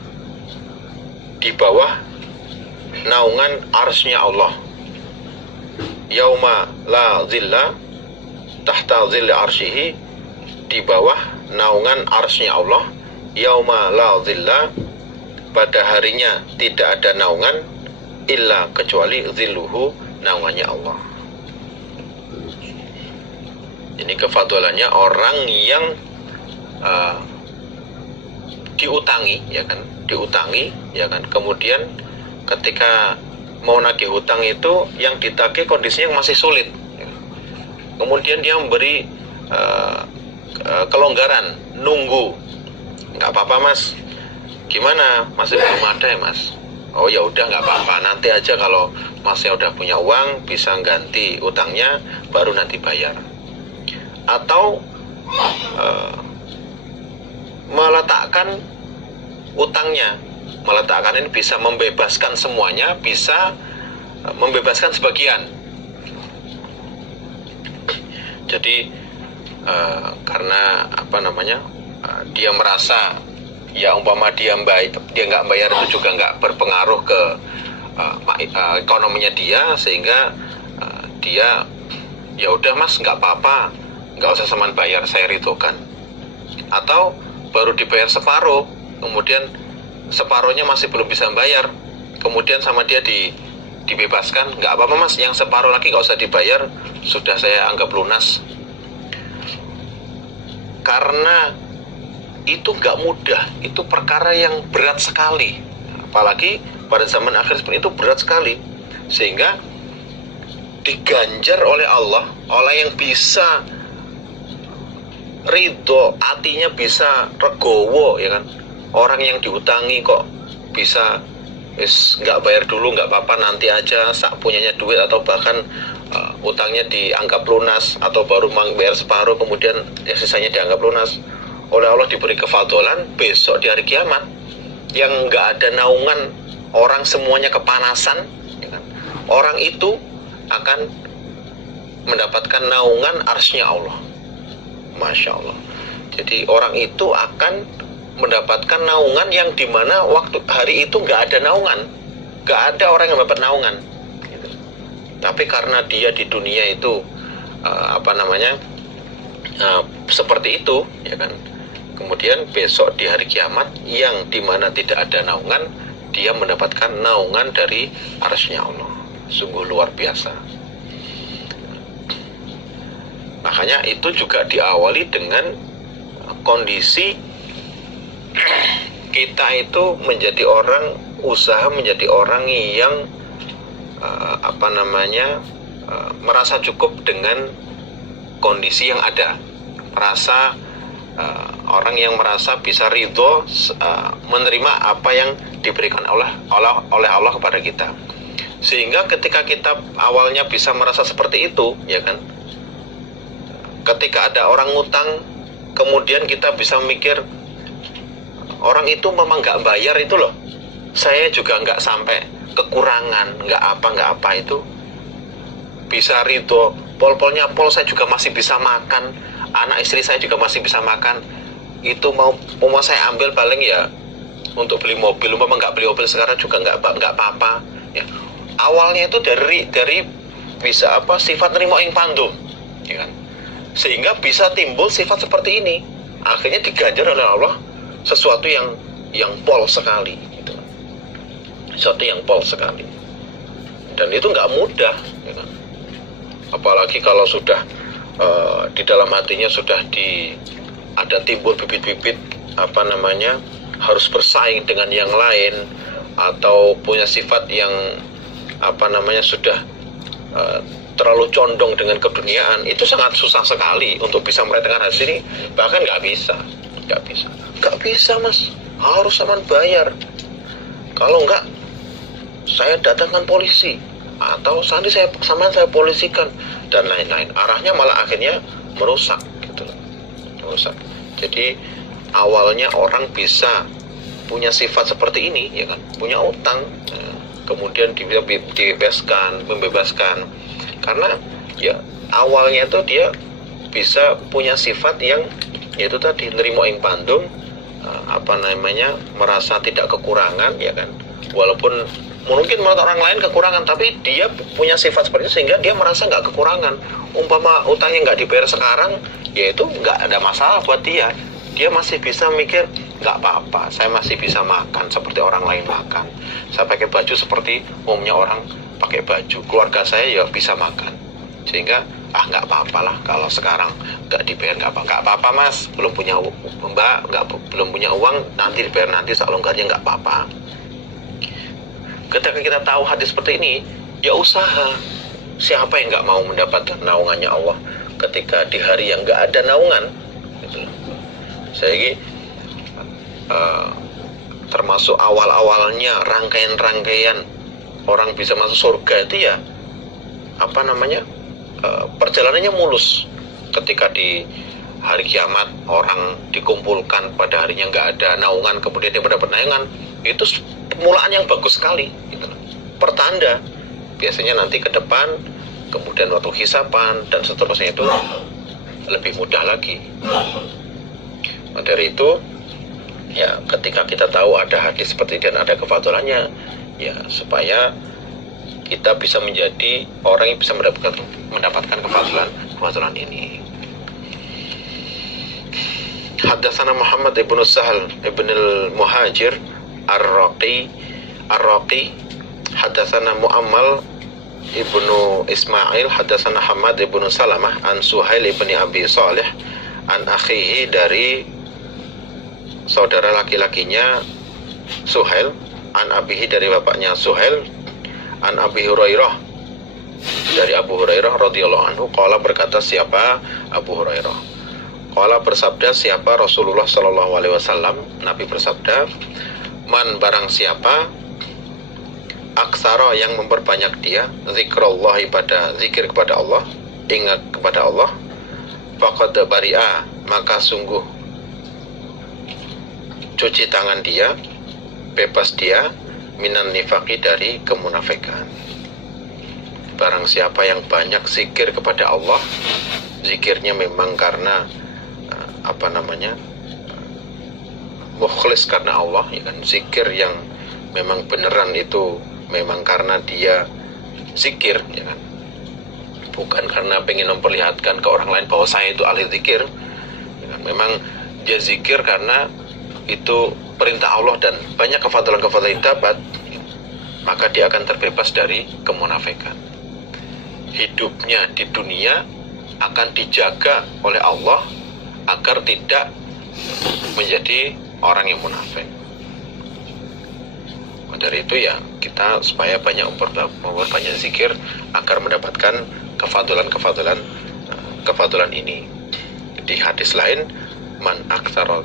di bawah naungan arsy-Nya Allah. Yauma la zilla tahta zilli arsyihi, di bawah naungan arsy-Nya Allah. Yauma la zilla, pada harinya tidak ada naungan, illa, kecuali zilluhu, naungannya Allah. Ini kefadalannya orang yang diutangi, ya kan, kemudian ketika mau nagih hutang itu, yang ditagih kondisinya masih sulit, kemudian dia memberi kelonggaran, nunggu, nggak apa-apa mas, gimana, masih belum ada ya mas? Oh ya udah, nggak apa-apa, nanti aja kalau masnya udah punya uang bisa ganti utangnya, baru nanti bayar. Atau meletakkan utangnya, meletakkan ini bisa membebaskan semuanya, bisa membebaskan sebagian. Jadi karena dia merasa ya umpama dia nggak bayar itu juga nggak berpengaruh ke ekonominya dia, sehingga dia ya udah mas nggak apa-apa, nggak usah saman bayar, saya ridhokan. Atau baru dibayar separuh, kemudian separuhnya masih belum bisa bayar, kemudian sama dia dibebaskan, nggak apa-apa mas, yang separuh lagi nggak usah dibayar, sudah saya anggap lunas. Karena itu nggak mudah, itu perkara yang berat sekali, apalagi pada zaman akhir seperti itu berat sekali, sehingga diganjar oleh Allah, oleh yang bisa ridho, hatinya bisa regowo, ya kan. Orang yang diutangi kok bisa nggak bayar dulu, nggak apa-apa, nanti aja, sak punyanya duit, atau bahkan utangnya dianggap lunas, atau baru bayar separuh, kemudian ya sisanya dianggap lunas. Oleh Allah diberi kefadolan, besok di hari kiamat yang nggak ada naungan, orang semuanya kepanasan, ya kan? Orang itu akan mendapatkan naungan arsy-Nya Allah. Masya Allah. Jadi orang itu akan mendapatkan naungan yang dimana waktu hari itu nggak ada naungan, nggak ada orang yang dapat naungan gitu. Tapi karena dia di dunia itu seperti itu, ya kan, kemudian besok di hari kiamat yang dimana tidak ada naungan, dia mendapatkan naungan dari arsy-Nya Allah. Sungguh luar biasa. Makanya itu juga diawali dengan kondisi kita itu menjadi orang, usaha menjadi orang yang merasa cukup dengan kondisi yang ada, merasa orang yang merasa bisa ridho menerima apa yang diberikan oleh Allah kepada kita. Sehingga ketika kita awalnya bisa merasa seperti itu, ya kan, ketika ada orang ngutang, kemudian kita bisa mikir, orang itu memang nggak bayar itu loh, saya juga nggak sampai kekurangan, nggak apa itu, bisa ridho, pol-polnya pol, saya juga masih bisa makan, anak istri saya juga masih bisa makan, itu mau saya ambil paling ya untuk beli mobil, memang nggak beli mobil sekarang juga nggak apa-apa, ya. Awalnya itu dari bisa sifat nerimo ing pandum, ya kan, sehingga bisa timbul sifat seperti ini, akhirnya diganjar oleh Allah sesuatu yang pol sekali gitu. Sesuatu yang pol sekali, dan itu nggak mudah, ya kan? Apalagi kalau sudah di dalam hatinya sudah ada timbul bibit-bibit harus bersaing dengan yang lain, atau punya sifat yang sudah terlalu condong dengan keduniaan, itu sangat susah sekali untuk bisa meraihkan hasil ini. Bahkan nggak bisa mas, harus saman bayar, kalau enggak saya datangkan polisi, atau nanti saya polisikan, dan lain-lain. Arahnya malah akhirnya merusak gitu, merusak. Jadi awalnya orang bisa punya sifat seperti ini, ya kan, punya utang, kemudian membebaskan, karena ya awalnya itu dia bisa punya sifat yang yaitu tadi nerimo ing pandum, merasa tidak kekurangan, ya kan, walaupun mungkin menurut orang lain kekurangan, tapi dia punya sifat seperti itu sehingga dia merasa nggak kekurangan. Umpama utangnya nggak dibayar sekarang, ya itu nggak ada masalah buat dia masih bisa mikir, nggak apa-apa, saya masih bisa makan seperti orang lain makan, saya pakai baju seperti umumnya orang pakai baju, keluarga saya ya bisa makan, sehingga nggak apa-apa lah kalau sekarang nggak dibayar, nggak apa-apa mas, belum punya mbak, belum punya uang, nanti dibayar nanti, seolonggarnya nggak apa-apa. Ketika kita tahu hadis seperti ini, ya usaha. Siapa yang nggak mau mendapatkan naungannya Allah ketika di hari yang nggak ada naungan gitu. Saya termasuk awal-awalnya rangkaian orang bisa masuk surga itu ya perjalanannya mulus. Ketika di hari kiamat orang dikumpulkan pada harinya nggak ada naungan, kemudian dia mendapat naungan, itu permulaan yang bagus sekali gitu. Pertanda biasanya nanti ke depan, kemudian waktu hisapan dan seterusnya itu lebih mudah lagi. Dari itu ya ketika kita tahu ada hadis seperti dan ada kefadolannya, ya supaya kita bisa menjadi orang yang bisa mendapatkan kefadilan ini. Haddatsana Muhammad ibnu Sahal ibnul Muhajir Ar-Raqi haddatsana Muammal ibnu Ismail haddatsana Hamad ibnu Salamah an Suhail ibni Abi Salih an akhihi, dari saudara laki-lakinya Suhail, an abihi, dari bapaknya Suhail, an Abi Hurairah, dari Abu Hurairah radhiyallahu anhu, qala, berkata siapa Abu Hurairah, qala, bersabda siapa Rasulullah sallallahu alaihi wasallam, Nabi bersabda, man, barang siapa, aksara, yang memperbanyak dia, zikrullah, pada zikir kepada Allah, ingat kepada Allah, faqad bari'a, maka sungguh cuci tangan dia, bebas dia, minan nifaqi, dari kemunafikan. Barang siapa yang banyak zikir kepada Allah, zikirnya memang karena mukhlis karena Allah, ya kan, zikir yang memang beneran itu memang karena dia zikir, ya kan, bukan karena pengen memperlihatkan ke orang lain bahwa saya itu ahli zikir, ya kan? Memang dia zikir karena itu perintah Allah dan banyak kefadalan-kefadalan yang dapat, maka dia akan terbebas dari kemunafikan. Hidupnya di dunia akan dijaga oleh Allah agar tidak menjadi orang yang munafik. Dari itu ya kita supaya banyak memperbanyak zikir agar mendapatkan kefadalan ini. Di hadis lain, man aktsara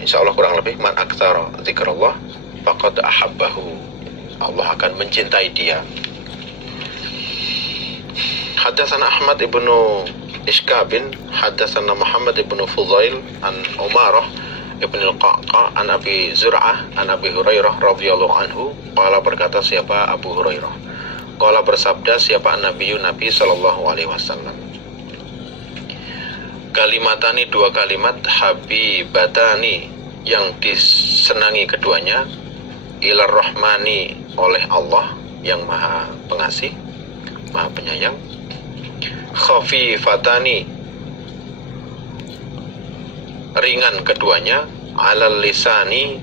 insyaallah kurang lebih, man aktsara zikrullah faqad ahabbahu, Allah akan mencintai dia. Haddatsana Ahmad ibnu Ishkabin haddatsana Muhammad ibnu Fudail an Umarah Ibn al-Qaqa an Abi Zur'ah an Abi Hurairah radhiyallahu anhu, qala, berkata siapa Abu Hurairah, qala, bersabda siapa Nabi sallallahu alaihi wasallam, kalimatani, dua kalimat, habibatani, yang disenangi keduanya, ilar rahmani, oleh Allah yang maha pengasih, maha penyayang, khafifatani, ringan keduanya, alal lisani,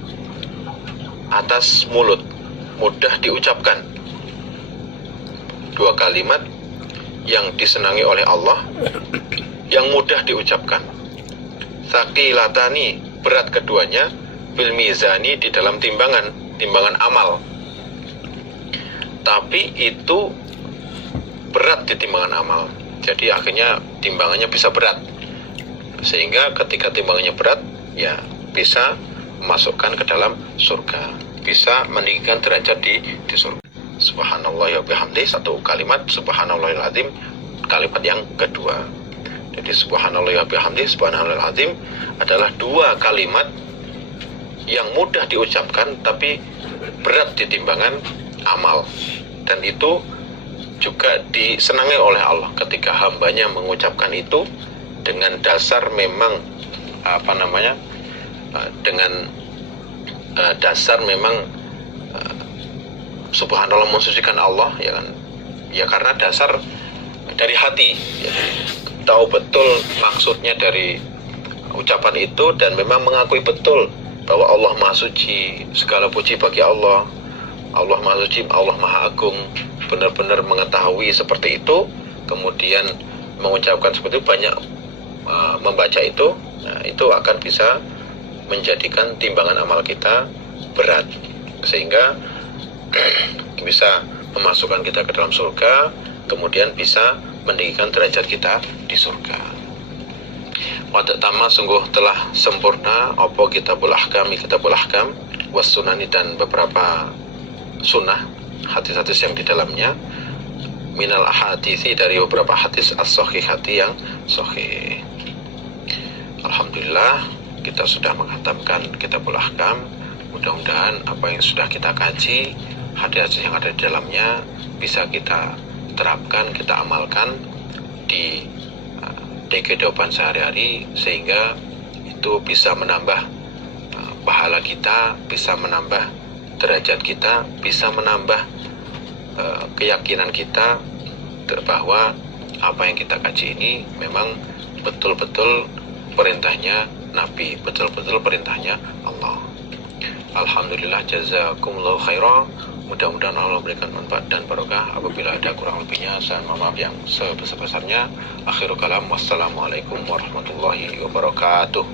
atas mulut, mudah diucapkan. Dua kalimat yang disenangi oleh Allah, yang mudah diucapkan. Tsaqilatani, berat keduanya, bil mizani, di dalam timbangan amal. Tapi itu berat di timbangan amal, jadi akhirnya timbangannya bisa berat, sehingga ketika timbangannya berat, ya bisa memasukkan ke dalam surga, bisa meninggikan derajat di surga. Subhanallah wa bihamdi, satu kalimat, subhanallahil azim, kalimat yang kedua. Jadi subhanallah wa bihamdi, subhanallahil azim adalah dua kalimat yang mudah diucapkan tapi berat di timbangan amal, dan itu juga disenangi oleh Allah ketika hambanya mengucapkan itu dengan dasar memang dasar memang subhanallah, mensucikan Allah, ya kan, ya karena dasar dari hati, ya, tahu betul maksudnya dari ucapan itu dan memang mengakui betul bahwa Allah Maha Suci, segala puji bagi Allah, Allah Maha Suci, Allah Maha Agung, benar-benar mengetahui seperti itu, kemudian mengucapkan seperti itu, banyak membaca itu, nah, itu akan bisa menjadikan timbangan amal kita berat, sehingga bisa memasukkan kita ke dalam surga, kemudian bisa meninggikan derajat kita di surga. Wadak tama, sungguh telah sempurna opo kitabul ahkam was sunani, dan beberapa sunnah, hadis-hadis yang di dalamnya, minal ahaditsi, dari beberapa hadis as-sahihati yang sahih. Alhamdulillah kita sudah menghatamkan kitabul ahkam. Mudah-mudahan apa yang sudah kita kaji, hadis-hadis yang ada di dalamnya bisa kita terapkan, kita amalkan di kehidupan sehari-hari, sehingga itu bisa menambah pahala kita, bisa menambah derajat kita, bisa menambah keyakinan kita bahwa apa yang kita kaji ini memang betul-betul perintahnya Nabi, betul-betul perintahnya Allah. Alhamdulillah, jazakumullahu khairan. Mudah-mudahan Allah memberikan manfaat dan barokah. Apabila ada kurang lebihnya, saya mohon maaf yang sebesar-besarnya. Akhirul kalam, wassalamualaikum warahmatullahi wabarakatuh.